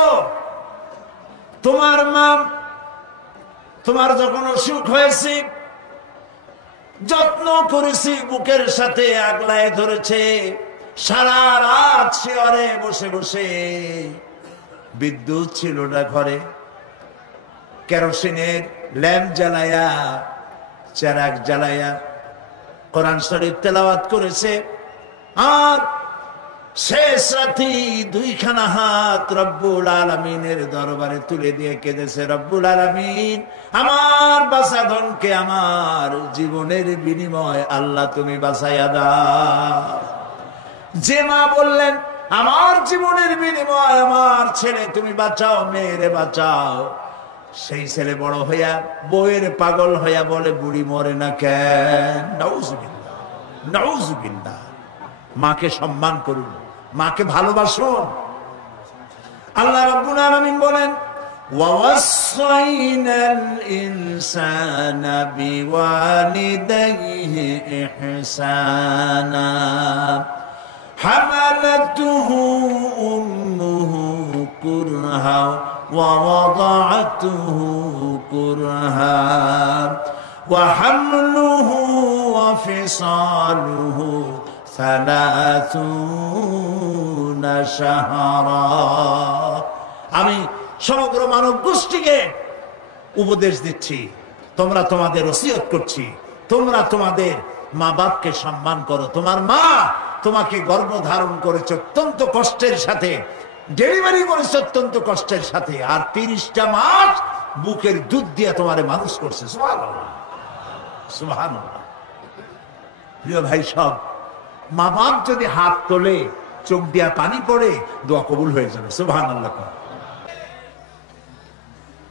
তোমার মা, তোমার যখন অসুখ হয়েছে, যত্ন করেছি, বুকের সাথে আগলায় ধরেছে, সারা রাত শিয়রে বসে বসে, বিদ্যুৎ ছিল না ঘরে, কেরোসিনের ল্যাম্প জ্বালায়া, চেরাগ জ্বালায়া কোরআন শরীফ তেলাওয়াত করেছে, আর শেষ রাতে দুইখানা হাত রব্বুল আলামিনের দরবারে তুলে দিয়ে কেঁদেছে, রব্বুল আলামিন, আমার বাঁচাধনকে আমার জীবনের বিনিময় আল্লাহ তুমি বাঁচাইয়া দাও। যে মা বললেন, আমার জীবনের বিনিময় আমার ছেলে তুমি বাঁচাও, মেয়েরে বাঁচাও, সেই ছেলে বড় হইয়া বউয়ের পাগল হইয়া বলে, বুড়ি মরে না কেন? নাউজুবিল্লাহ, নাউজুবিল্লাহ। মাকে সম্মান করুন, মাকে ভালোবাসুন। আল্লাহ রাব্বুল আলামিন বলেন, ওয়াসাইনাল ইনসানা বিওয়ালিদাইহি ইহসানা হামালাতুহু উম্মুহু কুরহা ووضعته كرها وحمله وفصاله 30 شهرا। আমি সমগ্র মানব গোষ্ঠীকে উপদেশ দিচ্ছি, তোমরা তোমাদের ওসিয়ত করছি, তোমরা তোমাদের মা বাপকে সম্মান করো। তোমার মা তোমাকে গর্ভধারণ করেছে অত্যন্ত কষ্টের সাথে, ডেলিভারি করেছে অত্যন্ত কষ্টের সাথে, আর 30টা মাস বুকের দুধ দিয়ে তোমারে মানুষ করছে। সুবহানাল্লাহ, সুবহানাল্লাহ। প্রিয় ভাই সব, মা বাপ যদি হাত তোলে, চোখ দিয়া পানি পড়ে, দোয়া কবুল হয়ে যাবে। সুবহানাল্লাহ।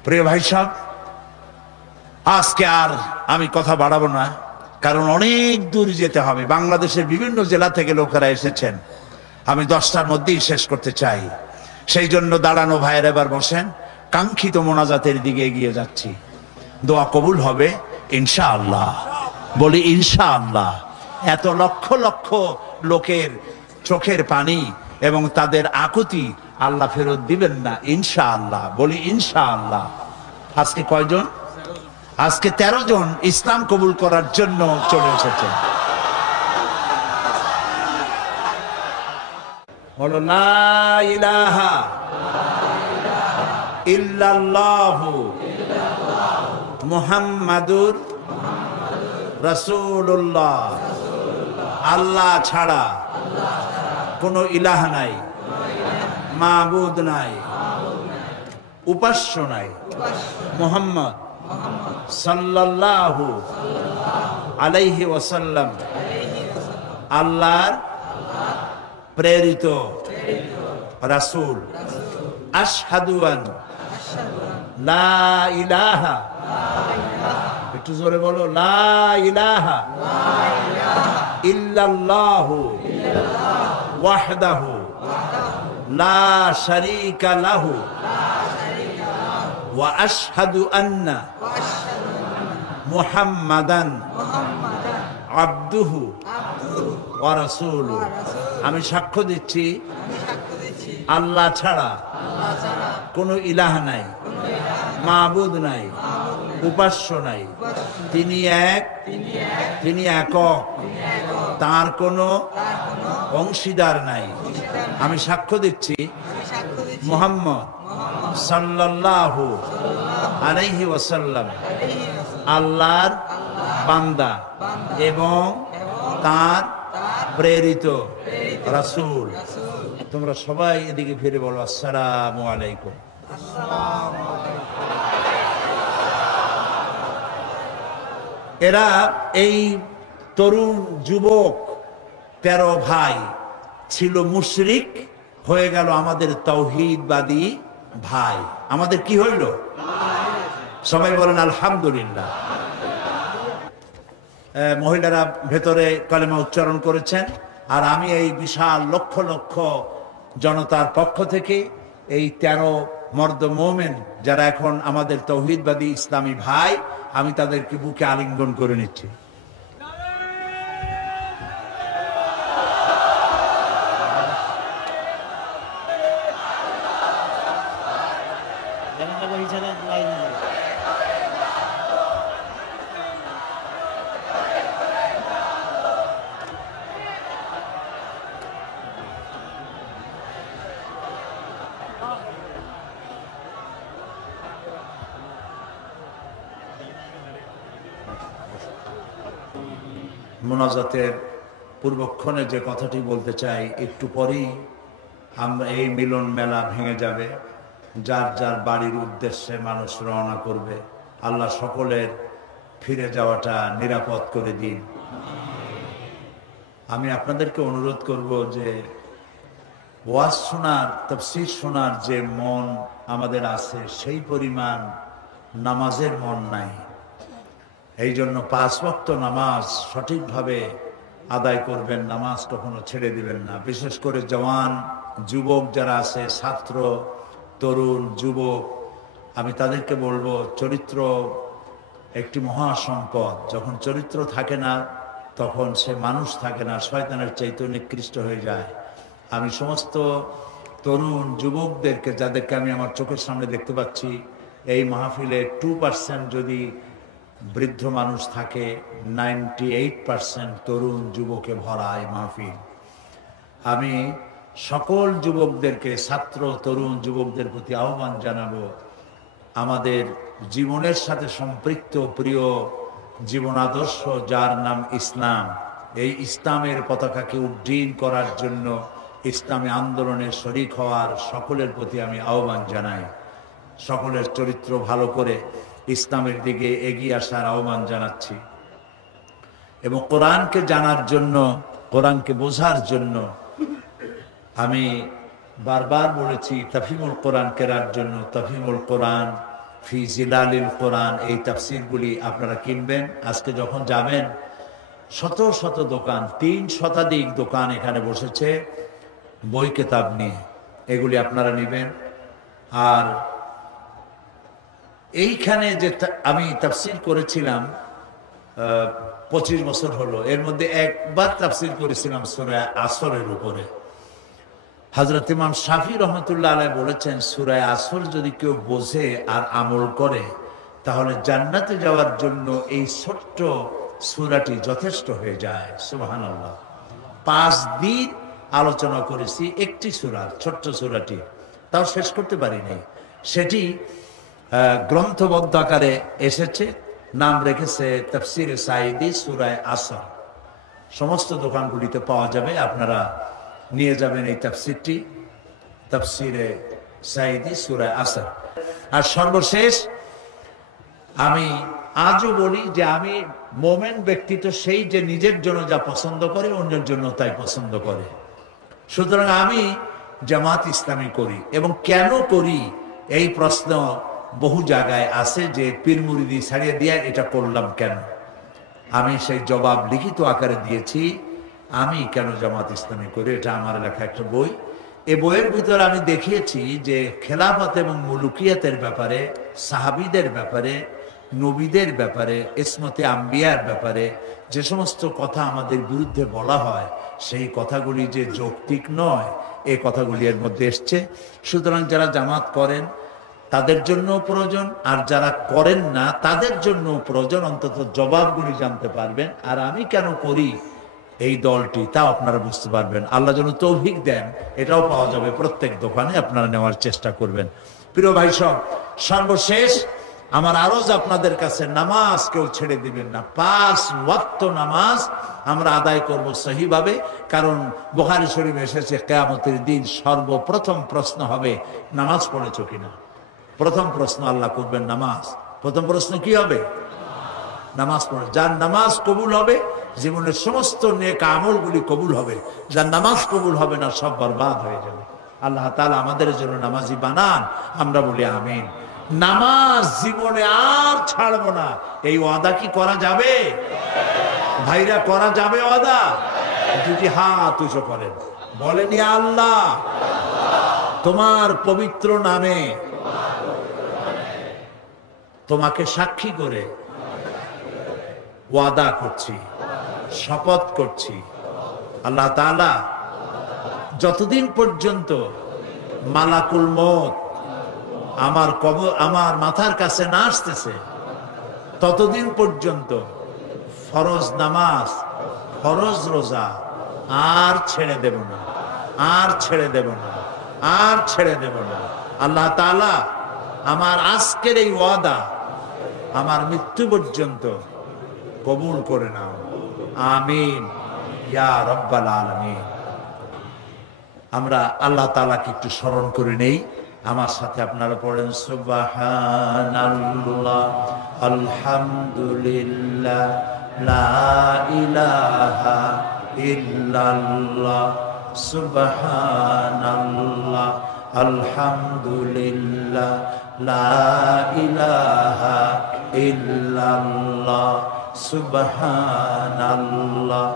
প্রিয় ভাই সব, আজকে আর আমি কথা বাড়াবো না, কারণ অনেক দূর যেতে হবে। বাংলাদেশের বিভিন্ন জেলা থেকে লোকেরা এসেছেন, আমি 10টার মধ্যেই শেষ করতে চাই। সেই জন্য দাঁড়ানো ভাইয়ের এবার বসেন, কাঙ্ক্ষিত মোনাজাতের দিকে এগিয়ে যাচ্ছি। দোয়া কবুল হবে ইনশাআল্লাহ, বলি ইনশাআল্লাহ। এত লক্ষ লক্ষ লোকের চোখের পানি এবং তাদের আকুতি আল্লাহ ফেরত দিবেন না ইনশাআল্লাহ, বলি ইনশাআল্লাহ। আজকে কয়জন? আজকে 13 জন ইসলাম কবুল করার জন্য চলে এসেছেন। বলো লা ইলাহা ইল্লাল্লাহু মুহাম্মাদুর রাসূলুল্লাহ। আল্লাহ ছাড়া কোনো ইলাহ নাই, মাবুদ নাই, উপাস্য নাই। মুহাম্মদ সাল্লাল্লাহু আলাইহি ওয়াসাল্লাম আল্লাহর প্রেরিত রাসূল। আশহাদু আন লা ইলাহা, একটু জোরে বলো, লা ইলাহা ইল্লাল্লাহু ওয়াহদাহু লা শারীকা লাহু ওয়া আশহাদু আন্না মুহাম্মাদান আবদুহু ওয়া রাসূলুহু। আমি সাক্ষ্য দিচ্ছি আল্লাহ ছাড়া কোনো ইলাহ নাই, মাবুদ নাই, উপাস্য নাই। তিনি এক, তিনি একক, তার কোনো অংশীদার নাই। আমি সাক্ষ্য দিচ্ছি মুহাম্মদ সাল্লাল্লাহু আলাইহি ওয়াসাল্লাম আল্লাহর বান্দা এবং তার প্রেরিত রাসূল। তোমরা সবাই এদিকে ফিরে বলো আসসালামু আলাইকুম। এরা এই তরুণ যুবক 13 ভাই ছিল মুশরিক, হয়ে গেল আমাদের তাওহীদবাদী ভাই। আমাদের কি হইল? সবাই বলেন আলহামদুলিল্লাহ। মহিলারা ভেতরে কালেমা উচ্চারণ করেছেন, আর আমি এই বিশাল লক্ষ লক্ষ জনতার পক্ষ থেকে এই 13 মর্দ মোমেন যারা এখন আমাদের তাওহীদবাদী ইসলামী ভাই, আমি তাদেরকে বুকে আলিঙ্গন করে নিচ্ছি। মোনাজাতের পূর্বক্ষণে যে কথাটি বলতে চাই, একটু পরেই আমরা এই মিলন মেলা ভেঙে যাবে, যার যার বাড়ির উদ্দেশ্যে মানুষ রওনা করবে। আল্লাহ সকলের ফিরে যাওয়াটা নিরাপদ করে দিন। আমি আপনাদেরকে অনুরোধ করব যে ওয়াজ শোনার, তাফসীর শোনার যে মন আমাদের আছে, সেই পরিমাণ নামাজের মন নাই। এই জন্য 5 ওয়াক্ত নামাজ সঠিকভাবে আদায় করবেন, নামাজ কখনো ছেড়ে দিবেন না। বিশেষ করে জওয়ান যুবক যারা আছে, ছাত্র, তরুণ, যুবক, আমি তাদেরকে বলবো চরিত্র একটি মহা সম্পদ। যখন চরিত্র থাকে না তখন সে মানুষ থাকে না, শয়তানের চাইতে নিকৃষ্ট হয়ে যায়। আমি সমস্ত তরুণ যুবকদেরকে, যাদেরকে আমি আমার চোখের সামনে দেখতে পাচ্ছি, এই মাহফিলে 2% যদি বৃদ্ধ মানুষ থাকে, 98% তরুণ যুবকে ভরা এই মাহফিল। আমি সকল যুবকদেরকে, ছাত্র তরুণ যুবকদের প্রতি আহ্বান জানাবো, আমাদের জীবনের সাথে সম্পৃক্ত প্রিয় জীবন আদর্শ যার নাম ইসলাম, এই ইসলামের পতাকাকে উড্ডীন করার জন্য ইসলামী আন্দোলনে শরিক হওয়ার সকলের প্রতি আমি আহ্বান জানাই। সকলের চরিত্র ভালো করে ইসলামের দিকে এগিয়ে আসার আহ্বান জানাচ্ছি এবং কোরআনকে জানার জন্য, কোরআনকে বোঝার জন্য আমি বারবার বলেছি তাফহিমুল কোরআন কেরার জন্য তাফহিমুল কোরআন ফি জিলালিল কোরআন, এই তাফসিরগুলি আপনারা কিনবেন। আজকে যখন যাবেন শত শত দোকান, 3 শতাধিক দোকান এখানে বসেছে বই কিতাব নিয়ে, এগুলি আপনারা নেবেন। আর এইখানে যে আমি তাফসির করেছিলাম 25 বছর হলো, এর মধ্যে একবার তাফসির করেছিলাম সূরা আসরের উপরে। হযরত ইমাম শাফি রহমতুল্লাহ আলাইহি বলেছেন, সূরা আসর যদি কেউ বোঝে আর আমল করে তাহলে জান্নাতে যাওয়ার জন্য এই ছোট্ট সূরাটি যথেষ্ট হয়ে যায়। সুবহানাল্লাহ। 5 দিন আলোচনা করেছি একটি সূরা, ছোট্ট সূরাটি, তাও শেষ করতে পারি নাই। সেটি গ্রন্থবদ্ধ আকারে এসেছে, নাম রেখেছে তাফসিরে সাঈদী সূরা আসর। সমস্ত দোকানগুলিতে পাওয়া যাবে, আপনারা নিয়ে যাবেন এই তাফসিরটি, তাফসিরে সাঈদী সূরা আসর। আর সর্বশেষ আমি আজও বলি যে আমি মোমেন ব্যক্তি তো সেই যে নিজের জন্য যা পছন্দ করে অন্যের জন্য তাই পছন্দ করে। সুতরাং আমি জামাত ইসলামী করি, এবং কেন করি এই প্রশ্ন বহু জায়গায় আছে যে পীর মুরিদি ছাড়িয়ে দিয়ে এটা করলাম কেন। আমি সেই জবাব লিখিত আকারে দিয়েছি, আমি কেন জামাত ইসলামী করি। এটা আমার লেখা একটা বই। এই বইয়ের ভিতরে আমি দেখিয়েছি যে খেলাফত এবং মুলুকিয়াতের ব্যাপারে, সাহাবীদের ব্যাপারে, নবীদের ব্যাপারে, ইসমতে আম্বিয়ার ব্যাপারে যে সমস্ত কথা আমাদের বিরুদ্ধে বলা হয়, সেই কথাগুলি যে যৌক্তিক নয়, এই কথাগুলি এর মধ্যে এসছে। সুতরাং যারা জামাত করেন তাদের জন্য প্রয়োজন, আর যারা করেন না তাদের জন্য প্রয়োজন, অন্তত জবাবগুলি জানতে পারবেন। আর আমি কেন করি এই দলটি তাও আপনারা বুঝতে পারবেন। আল্লাহ যেন তৌফিক দেন, এটাও পাওয়া যাবে প্রত্যেক দোকানে, আপনারা নেওয়ার চেষ্টা করবেন। প্রিয় ভাই সব, সর্বশেষ আমার আরজ আপনাদের কাছে, নামাজ কেউ ছেড়ে দিবেন না। 5 ওয়াক্ত নামাজ আমরা আদায় করব সহিভাবে, কারণ বুখারী শরীফে এসেছে কিয়ামতের দিন সর্বপ্রথম প্রশ্ন হবে নামাজ পড়েছো কিনা। প্রথম প্রশ্ন আল্লাহ করবেন নামাজ। প্রথম প্রশ্ন কি হবে? নামাজ পড়ে। যার নামাজ কবুল হবে জীবনের সমস্ত নেক আমলগুলি কবুল হবে, যার নামাজ কবুল হবে না সব বরবাদ হয়ে যাবে। আল্লাহ তাআলা আমাদের জন্য নামাজি বানান, আমরা বলি আমিন। নামাজ জীবনে আর ছাড়বো না, এই ওয়াদা কি করা যাবে ভাইরা? করা যাবে ওয়াদা? যদি হাত উঁচু করেন, বলেন ইয়া আল্লাহ, তোমার পবিত্র নামে তোমাকে সাক্ষী করে ওয়াদা করছি, শপথ করছি, আল্লাহ তাআলা যতদিন পর্যন্ত মালাকুল মউত আমার মাথার কাছে না আসতেছে ততদিন পর্যন্ত ফরজ নামাজ, ফরজ রোজা আর ছেড়ে দেব না, আর ছেড়ে দেব না, আর ছেড়ে দেব না। আল্লাহ তাআলা আমার আজকের এই ওয়াদা আমার মৃত্যু পর্যন্ত কবুল করে নাও, আমিন ইয়া রাব্বাল আলামিন। আমরা আল্লাহ তাআলাকে একটু স্মরণ করে নেই, আমার সাথে আপনারা পড়েন সুবহানাল্লাহ, আলহামদুলিল্লাহ, লা ইলাহা ইল্লাল্লাহ, সুবহানাল্লাহ, আলহামদুলিল্লাহ, লা ইলাহা ইল্লাল্লাহ, সুবহানাল্লাহ,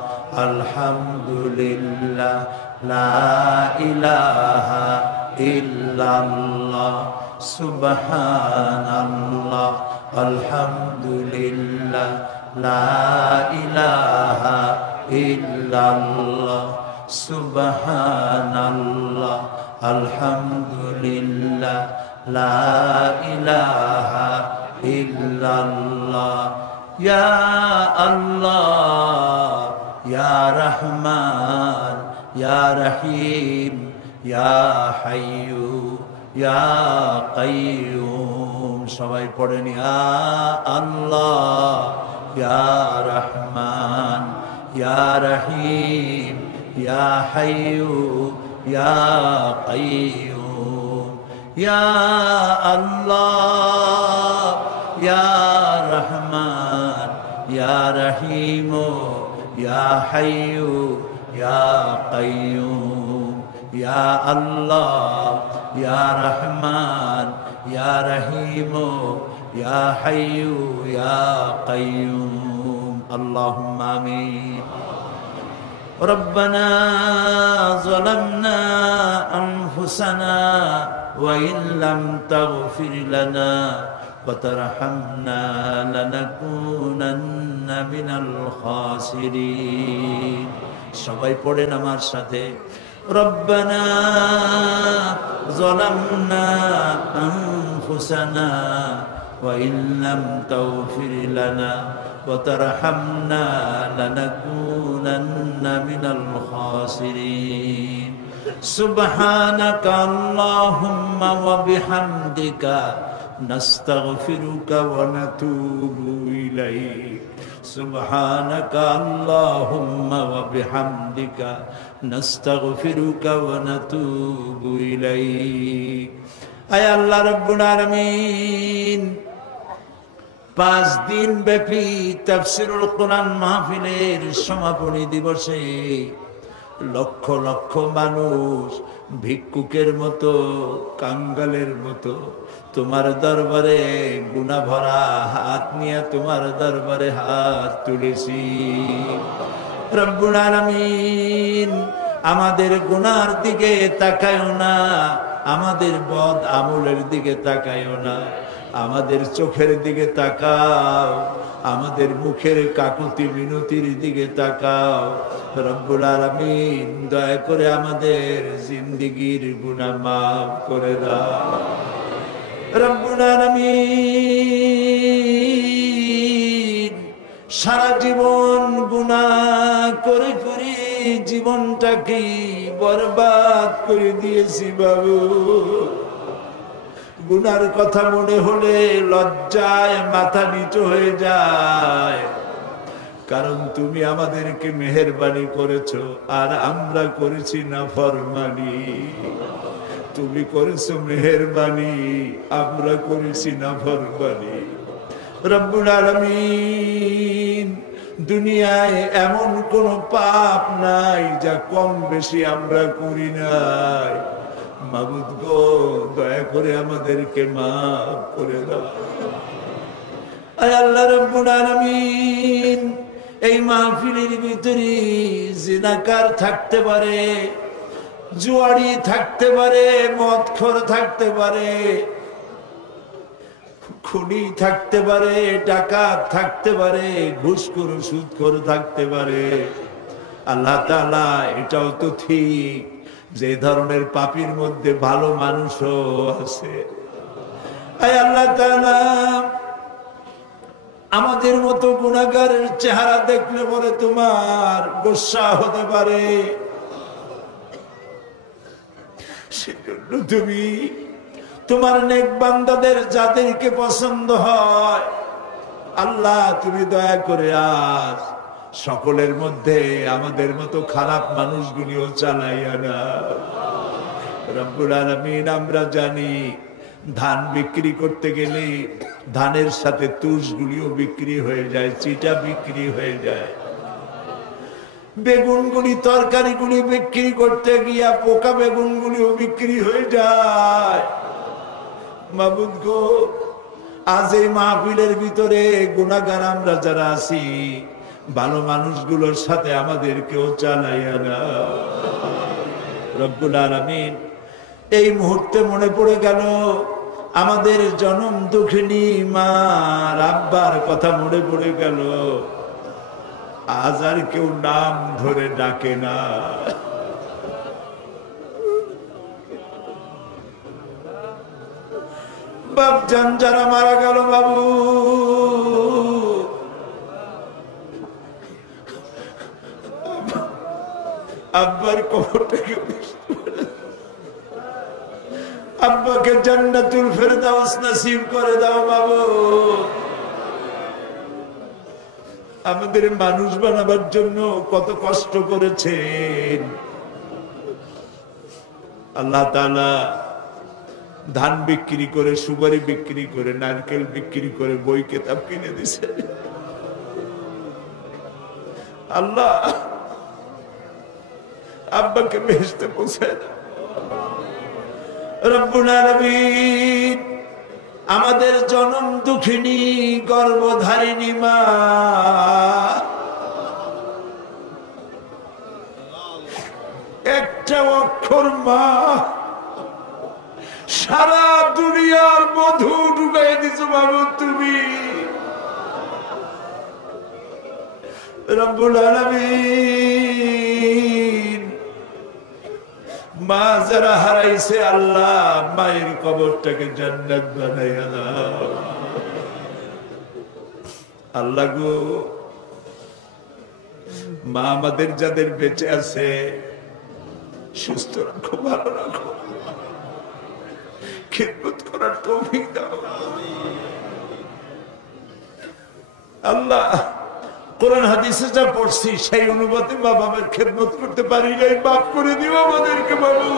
আলহামদুলিল্লাহ, লা ইলাহা ইল্লাল্লাহ, সুবহানাল্লাহ, আলহামদুলিল্লাহ, লা ইলাহা ইল্লাল্লাহ, সুবহানাল্লাহ, আলহামদুলিল্লাহ, লা ইলাহা ইল্লাল্লাহ, ইয়া আল্লাহ, ইয়া রহমান, ইয়া রহিম, ইয়া হাইয়ু, ইয়া কাইয়ুম। সবাই পড়েন ইয়া আল্লাহ, ইয়া রহমান, ইয়া রহিম, ইয়া হাইয়ু, ইয়া কাইয়ুম। ইয়া আল্লাহ, ইয়া রহমান, ইয়া রহিম, ইয়া হাইয়ু, ইয়া কাইয়ুম। ইয়া আল্লাহ, ইয়া রহমান, ইয়া রহিম, ইয়া হাইয়ু, ইয়া কাইয়ুম। আল্লাহুম্মা আমিন। ربنا ظلمنا أنفسنا وإن لم تغفر لنا وترحمنا لنكونن من الخاسرين। সবাই পড়েন আমার সাথে, ربنا ظلمنا أنفسنا وإن لم تغفر لنا وترحمنا لنكونن من الخاسرين سبحانك اللهم وبحمدك نستغفرك ونتوب إليك سبحانك اللهم وبحمدك نستغفرك ونتوب إليك أي الله رب العالمين 5 দিন ব্যাপী তাফসীরুল কোরআন মাহফিলের সমাপনী দিবসে লক্ষ লক্ষ মানুষ ভিক্ষুকের মতো কাঙ্গালের মতো তোমার দরবারে গুনাহ ভরা হাত নিয়ে তোমার দরবারে হাত তুলেছি। রব্বুল আলামিন আমাদের গুনার দিকে তাকায়ও না, আমাদের বদ আমলের দিকে তাকায়ও না, আমাদের চোখের দিকে তাকাও, আমাদের মুখের কাকুতি মিনতির দিকে তাকাও। রব্বুল আলামিন দয়া করে আমাদের জিন্দেগীর গুনাহ মাফ করে দাও। রব্বুল আলামিন সারা জীবন গুনাহ করে করে জীবনটাকে বরবাদ করে দিয়েছি বাবু। গুনার কথা মনে হলে লজ্জায় মাথা নিচু হয়ে যায়, কারণ তুমি আমাদেরকে মেহেরবানি করেছো আর আমরা করেছি নাফরমানি। তুমি করেছো মেহেরবানি, আমরা করেছি নাফরমানি। রব্বুল আলামিন দুনিয়ায় এমন কোন পাপ নাই যা কম বেশি আমরা করি নাই। মাবুদ গো দয়া করে আমাদেরকে মাফ করে দাও। আয় আল্লাহ রব্বুল আলামিন এই মাহফিলের ভিতরে জিনাকার থাকতে পারে, জুয়ারি থাকতে পারে, মদখোর থাকতে পারে, খুনি থাকতে পারে, ডাকাত থাকতে পারে, ঘুষখোর সুদখোর থাকতে পারে। আল্লাহ তাআলা এটাও তো ঠিক যে ধরনের পাপীর মধ্যে ভালো মানুষও আছে। আয় আল্লাহ তাআলা আমাদের মতো গুনাহগারের চেহারা দেখলে পরে তোমার গোসা হতে পারে, সেজন্য তুমি তোমার নেক বান্দাদের যাদেরকে পছন্দ হয় আল্লাহ তুমি দয়া করে আজ সকলের মধ্যে আমাদের মতো খারাপ মানুষগুলিও চালাইয়া না। রব্বুল আলামিন আমরা জানি ধান বিক্রি করতে গেলে ধানের সাথে তুষগুলিও বিক্রি হয়ে যায়, চিটা বিক্রি হয়ে যায়, বেগুনগুলি তরকারিগুলি বিক্রি করতে গিয়া পোকা বেগুনগুলিও বিক্রি হয়ে যায়। মাবুদ গো আজ এই মাহফিলের ভিতরে গুনাহগার আমরা যারা আছি ভালো মানুষগুলোর সাথে আমাদেরকেও চালাইয়া না। রব্বুল আলামিন এই মুহূর্তে মনে পড়ে গেল আমাদের জনম দুঃখিনী মা আব্বার কথা মনে পড়ে গেল। আজ আর কেউ নাম ধরে ডাকে না। বাপজান যারা মারা গেল বাবু, আব্বার কবরটাকে আব্বাকে জান্নাতুল ফেরদাউস নসিব করে দাও বাবু। আমাদের মানুষ বানাবার জন্য কত কষ্ট করেছেন আল্লাহ তাআলা। ধান বিক্রি করে, সুপারি বিক্রি করে, নারকেল বিক্রি করে বই কিতাব কিনে দিছে। আল্লাহ আব্বাকে বেহেশতে পৌঁছায় দাও রব্বুল আলামিন। আমাদের জনম দুঃখিনী গর্ভধারিণী মা, একটা অক্ষর মা সারা দুনিয়ার মধু ঢুকাই দিছো বাবু তুমি রব্বুল আলামিন। মা যারা হারাইছে আল্লাহ মায়ের কবরটাকে জান্নাত বানাইয়া দাও আল্লাহ গো। মা আমাদের যাদের বেঁচে আছে সুস্থ রাখো, ভালো রাখো, খিদমত করার তৌফিক দাও আল্লাহ। কোরআন হাদিসে যা পড়ছি সেই অনুপাতে মা বাবার খেদমত করতে পারি নাই, মাফ করে দিও আমাদেরকে বাবু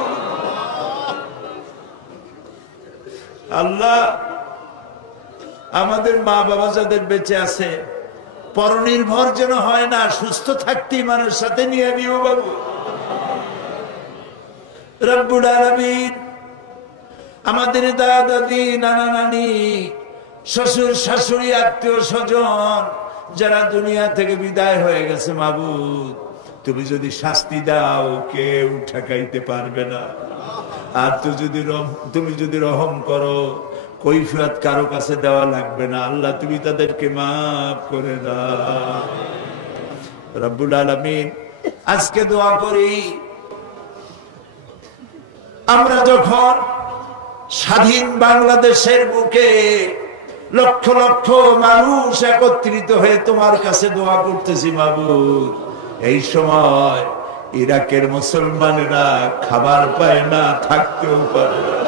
আল্লাহ। আমাদের মা বাবা যাদের বেঁচে আছে পরনির্ভর যেন হয় না, সুস্থ থাকতে ইমানের সাথে নিয়ে নিও বাবু রব্বুল আলামিন। আমাদের দাদা দাদি, নানা নানি, শ্বশুর শাশুড়ি, আত্মীয় স্বজন যারা দুনিয়া থেকে বিদায় হয়ে গেছে মাবুদ, তুমি যদি শাস্তি দাও কেউ ঠেকাইতে পারবে না। আর তুমি যদি রহম করো কৈফিয়ত কারো কাছে দেওয়া লাগবে না। আল্লাহ তুমি তাদেরকে মাফ করে দাও রব্বুল আলামিন। আজকে দোয়া করি আমরা যখন স্বাধীন বাংলাদেশের বুকে লক্ষ লক্ষ মানুষ একত্রিত হয়ে তোমার কাছে দোয়া করতেছি মাবুদ, এই সময় ইরাকের মুসলমানেরা খাবার পায় না, থাকতেও পারে না।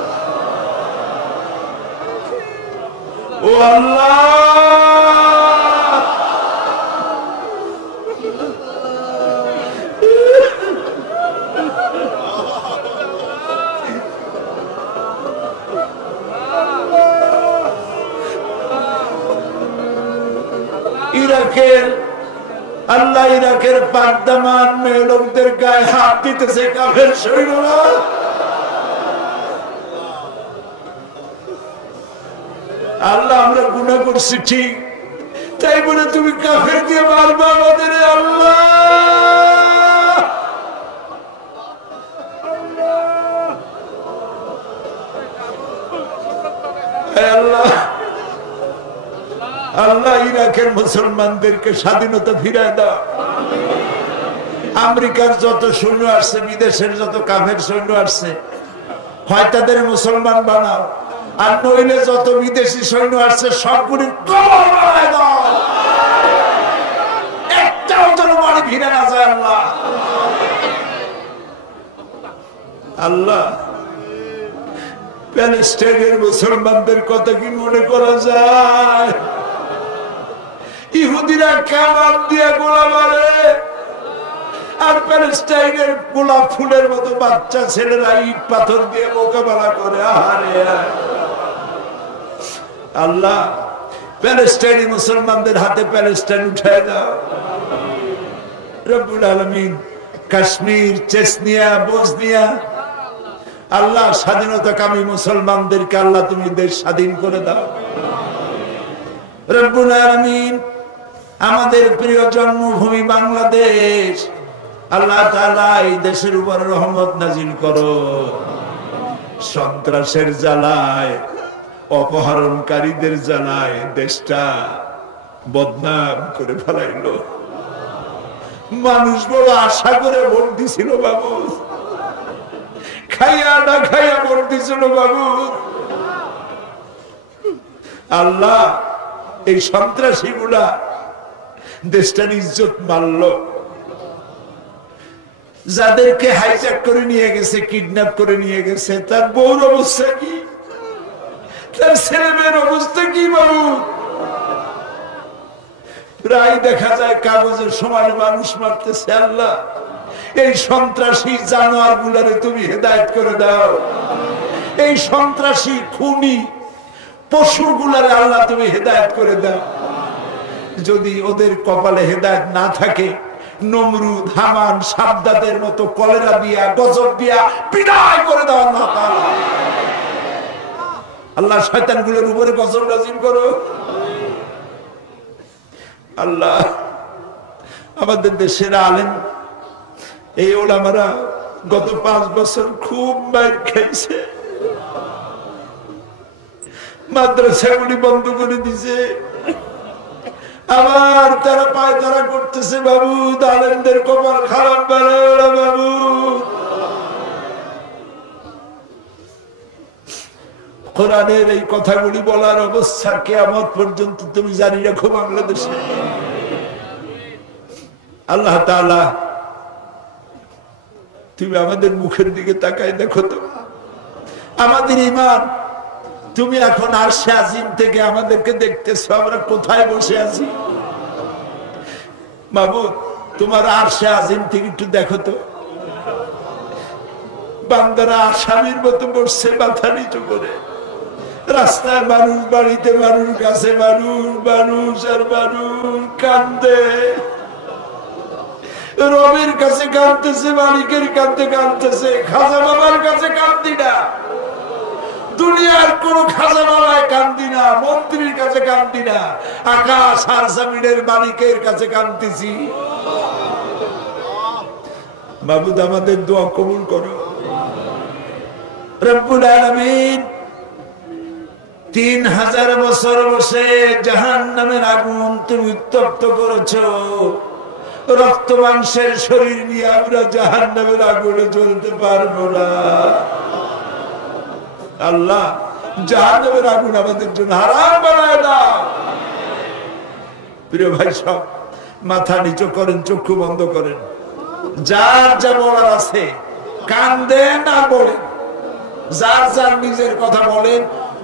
ও আল্লাহ ইরাকের আল্লাহ ইরাকের পাকদামান মেয়ে লোকদের গায়ে হাত দিতেছে কাফের সৈন্যরা। আল্লাহ আমরা গুনাহ করছি ঠিক, তাই বলে তুমি কাফের দিয়ে মারবা আমাদের আল্লাহ। আল্লাহ আল্লাহ ইরাকের মুসলমানদেরকে স্বাধীনতা ফিরায় দাও। আমেরিকার যত সৈন্য আসছে, বিদেশের যত কাফের সৈন্য আসছে, হয় তাদের মুসলমান বানাও, আর নইলে যত বিদেশি সৈন্য আসছে সবগুলি কবর বানায় দাও, একটাও যেন বাড়ি ফিরে না যায় আল্লাহ। আল্লাহ প্যালেস্টাইনের মুসলমানদের কথা কি মনে করা যায়? ইহুদিরা কামান দিয়ে গোলা মারে, আর প্যালেস্টাইনের গোলাপ ফুলের মতো বাচ্চা ছেলেরা ইট পাথর দিয়ে মোকাবেলা করে। আহারে আল্লাহ প্যালেস্টাইনি মুসলমানদের হাতে প্যালেস্টাইন উঠায় দাও রব্বুল আলামিন। কাশ্মীর, চেচনিয়া, বসনিয়া আল্লাহ স্বাধীনতাকামী মুসলমানদেরকে আল্লাহ তুমি দেশ স্বাধীন করে দাও রব্বুল আলামিন। আমাদের প্রিয় জন্মভূমি বাংলাদেশ আল্লাহ তাআলা এই দেশের উপর রহমত নাজিল করো। সন্ত্রাসের জ্বালায়, অপহরণকারীদের জ্বালায় দেশটা বদনাম করে ফেলাইলো। মানুষ বড় আশা করে ভোট দিছিল বাবু, খাইয়া না খাইয়া ভোট দিছিল বাবু। আল্লাহ এই সন্ত্রাসী গুলা দেশটার ইজ্জত মারল, যাদেরকে হাইজ্যাক করে নিয়ে গেছে, কিডন্যাপ করে নিয়ে গেছে, তার বউর অবস্থা কি, তার ছেলে মেয়ের অবস্থা কি বাবু? প্রায় দেখা যায় কাগজের সমান মানুষ মারতেছে। আল্লাহ এই সন্ত্রাসী জানোয়ার গুলারে তুমি হেদায়েত করে দাও, এই সন্ত্রাসী খুনি পশু গুলারে আল্লাহ তুমি হেদায়েত করে দাও। যদি ওদের কপালে হেদায়েত না থাকে, নমরুদ, হামান, সাদ্দাদের মতো কলেরা দিয়া, গজব দিয়া বিদায় করে দাও আল্লাহ তাআলা। আল্লাহ শয়তানগুলোর উপরে গজব নাযিল করো। আল্লাহ আমাদের দেশের আলেম এই ওলামারা গত 5 বছর খুব মার খাইছে, মাদ্রাসাগুলি বন্ধ করে দিছে, আবার তারা পায়তারা করতেছে। বাবু আলেমদের কপাল খারাপ বাবু। কোরআনের এই কথাগুলি বলার অবস্থা কিয়ামত পর্যন্ত তুমি জানি রাখো বাংলাদেশে। আল্লাহ তাআলা তুমি আমাদের মুখের দিকে তাকায় দেখো তো, আমাদের ঈমান তুমি এখন আরশে আজিম থেকে আমাদেরকে দেখতেছো, আমরা কোথায় বসে আছি। মাবুদ তোমার আরশে আজিম থেকে একটু দেখো তো, বান্দারা আসামির মতো বসছে মাথা নিচু করে, রাস্তায় মানুষ, বাড়িতে মানুষ, কাছে মানুষ, মানুষ আর মানুষ কান্দে, রবের কাছে কাঁদতেছে, মালিকের কাছে কাঁদতেছে, খাজা বাবার কাছে কান্দি না, দুনিয়ার কোন খাজা বাবায় কান্দি না, মন্ত্রীর কাছে কান্দি না, আকাশ আর জমিনের মালিকের কাছে কাঁদতেছি। মাবুদ আমাদের দোয়া কবুল করো। রব্বুল আলামিন 3000 বছর বসে জাহান্নামের আগুন তুমি উত্তপ্ত করেছো, রক্ত মাংসের শরীর নিয়ে আমরা জাহান্নামের আগুনে জ্বলতে পারবো না। আল্লাহ জাহান্নামের আগুন আমাদের জন্য হারাম বানায় দাও। প্রিয় ভাই সব মাথা নিচু করেন, চক্ষু বন্ধ করেন, যার যা বলার আছে কান্দেন আর বলেন, যার যার নিজের কথা বলেন,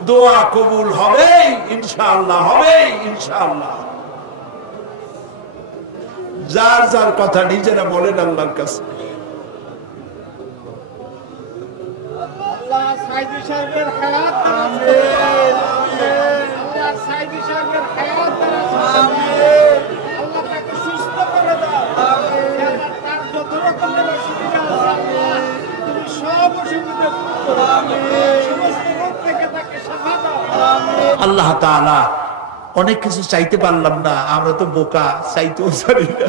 দোয়া কবুল হবে ইনশাআল্লাহ, হবে ইনশাআল্লাহ। যার যার কথা নিজেরা বলেন আল্লাহর কাছে। আল্লাহ সাইদি সাহেবের হায়াত আমিন, আল্লাহ সাইদি সাহেবের হায়াত আমিন, আল্লাহ তাকে সুস্থ করে দাও আমিন, তার যত রকমের অসুবিধা আছে আল্লাহ তুমি সব অসুবিধা দূর করো আমিন, সমস্ত রোগ থেকে তাকে শিফা দাও আমিন। আল্লাহ তাআলা অনেক কিছু চাইতে পারলাম না, আমরা তো বোকা, চাইতেও জানি না।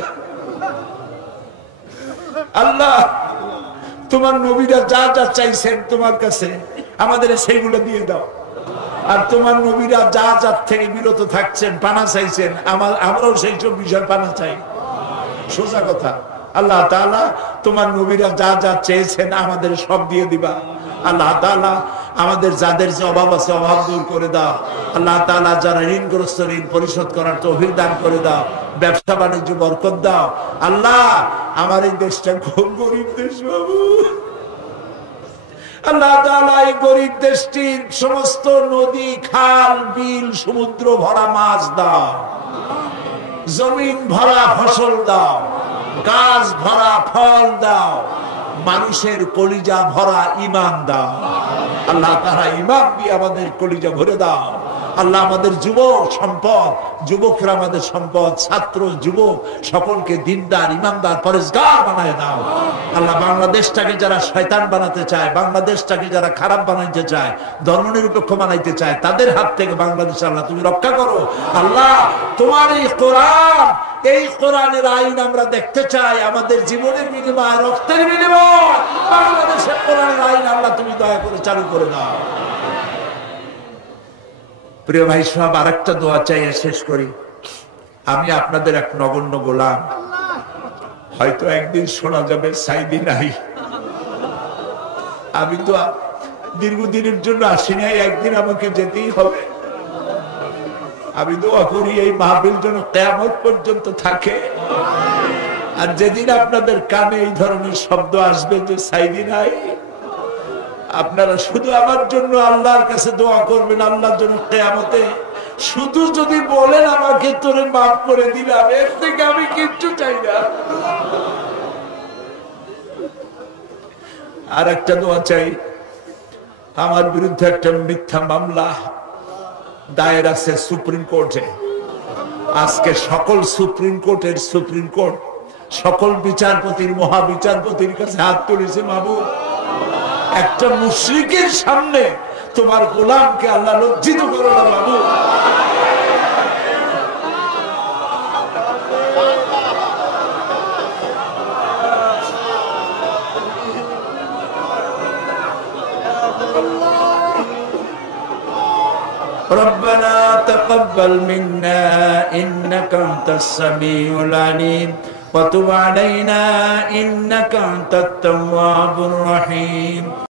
আল্লাহ তোমার নবীরা যা যা চাইছেন তোমার কাছে আমাদের সেইগুলো দিয়ে দাও, আর তোমার নবীরা যা যার থেকে বিরত থাকছেন, পানা চাইছেন, আমরাও সেই সব বিষয় পানা চাই। সোজা কথা, আল্লাহ তাআলা তোমার নবীরা যা যা চেয়েছেন আমাদের সব দিয়ে দিবা। আল্লাহ তাআলা আমাদের যাদের যে অভাব আছে অভাব দূর করে দাও। আল্লাহ তাআলা যারা ঋণগ্রস্ত ঋণ পরিশোধ করার তৌফিক দান করে দাও, ব্যবসা বাণিজ্য বরকত দাও। আল্লাহ আমার এই দেশটা খুব গরিব দেশ বাবু। আল্লাহ তাআলা এই গরিব দেশটির সমস্ত নদী, খাল, বিল, সমুদ্র ভরা মাছ দাও, জমিন ভরা ফসল দাও, গাছ ভরা ফল দাও, মানুষের কলিজা ভরা ঈমান দাও। আল্লাহ তাআলা ঈমান দিয়ে আমাদের কলিজা ভরে দাও। আল্লাহ আমাদের যুবক সম্পদ, যুবকরা আমাদের সম্পদ, ছাত্র যুবক সকলকে দিনদার, ইমানদার, পরেজগার বানায় দাও। আল্লাহ বাংলাদেশটাকে যারা শয়তান বানাতে চায়, বাংলাদেশটাকে যারা খারাপ বানাইতে চায়, ধর্মনিরপেক্ষ বানাইতে চায়, তাদের হাত থেকে বাংলাদেশ আল্লাহ তুমি রক্ষা করো। আল্লাহ তোমার এই কোরআন, এই কোরআনের আইন আমরা দেখতে চাই, আমাদের জীবনের বিনিময়ে, রক্তের বিনিময়ে বাংলাদেশের কোরআনের আইন আল্লাহ তুমি দয়া করে চালু করে দাও। প্রিয় ভাই সব আরেকটা দোয়া চাইয়ে শেষ করি। আমি আপনাদের এক নগণ্য গোলাম, হয়তো একদিন শোনা যাবে সাইদি নাই। আমি তো দীর্ঘদিনের জন্য আসি নাই, একদিন আমাকে যেতেই হবে। আমি দোয়া করি এই মাহফিল যেন কিয়ামত পর্যন্ত থাকে। আর যেদিন আপনাদের কানে এই ধরনের শব্দ আসবে যে সাইদি নাই, আপনারা শুধু আমার জন্য আল্লাহর কাছে দোয়া করবেন, আল্লাহর জন্য কিয়ামতে শুধু যদি বলেন আমাকে তোরে মাফ করে দিলাম, এর থেকে আমি কিচ্ছু চাই না। আর একটা দোয়া চাই, আমার বিরুদ্ধে একটা মিথ্যা মামলা দায়ের আছে সুপ্রিম কোর্টে। আজকে সকল সুপ্রিম কোর্টের সুপ্রিম কোর্ট সকল বিচারপতির মহাবিচারপতির কাছে হাত তুলেছে, মাহবুব একটা মুশরিকের সামনে তোমার গোলামকে আল্লাহ লজ্জিত করো না মাহবুব। ربنا تقبل منا إنك أنت السميع العليم وتب علينا إنك أنت التواب الرحيم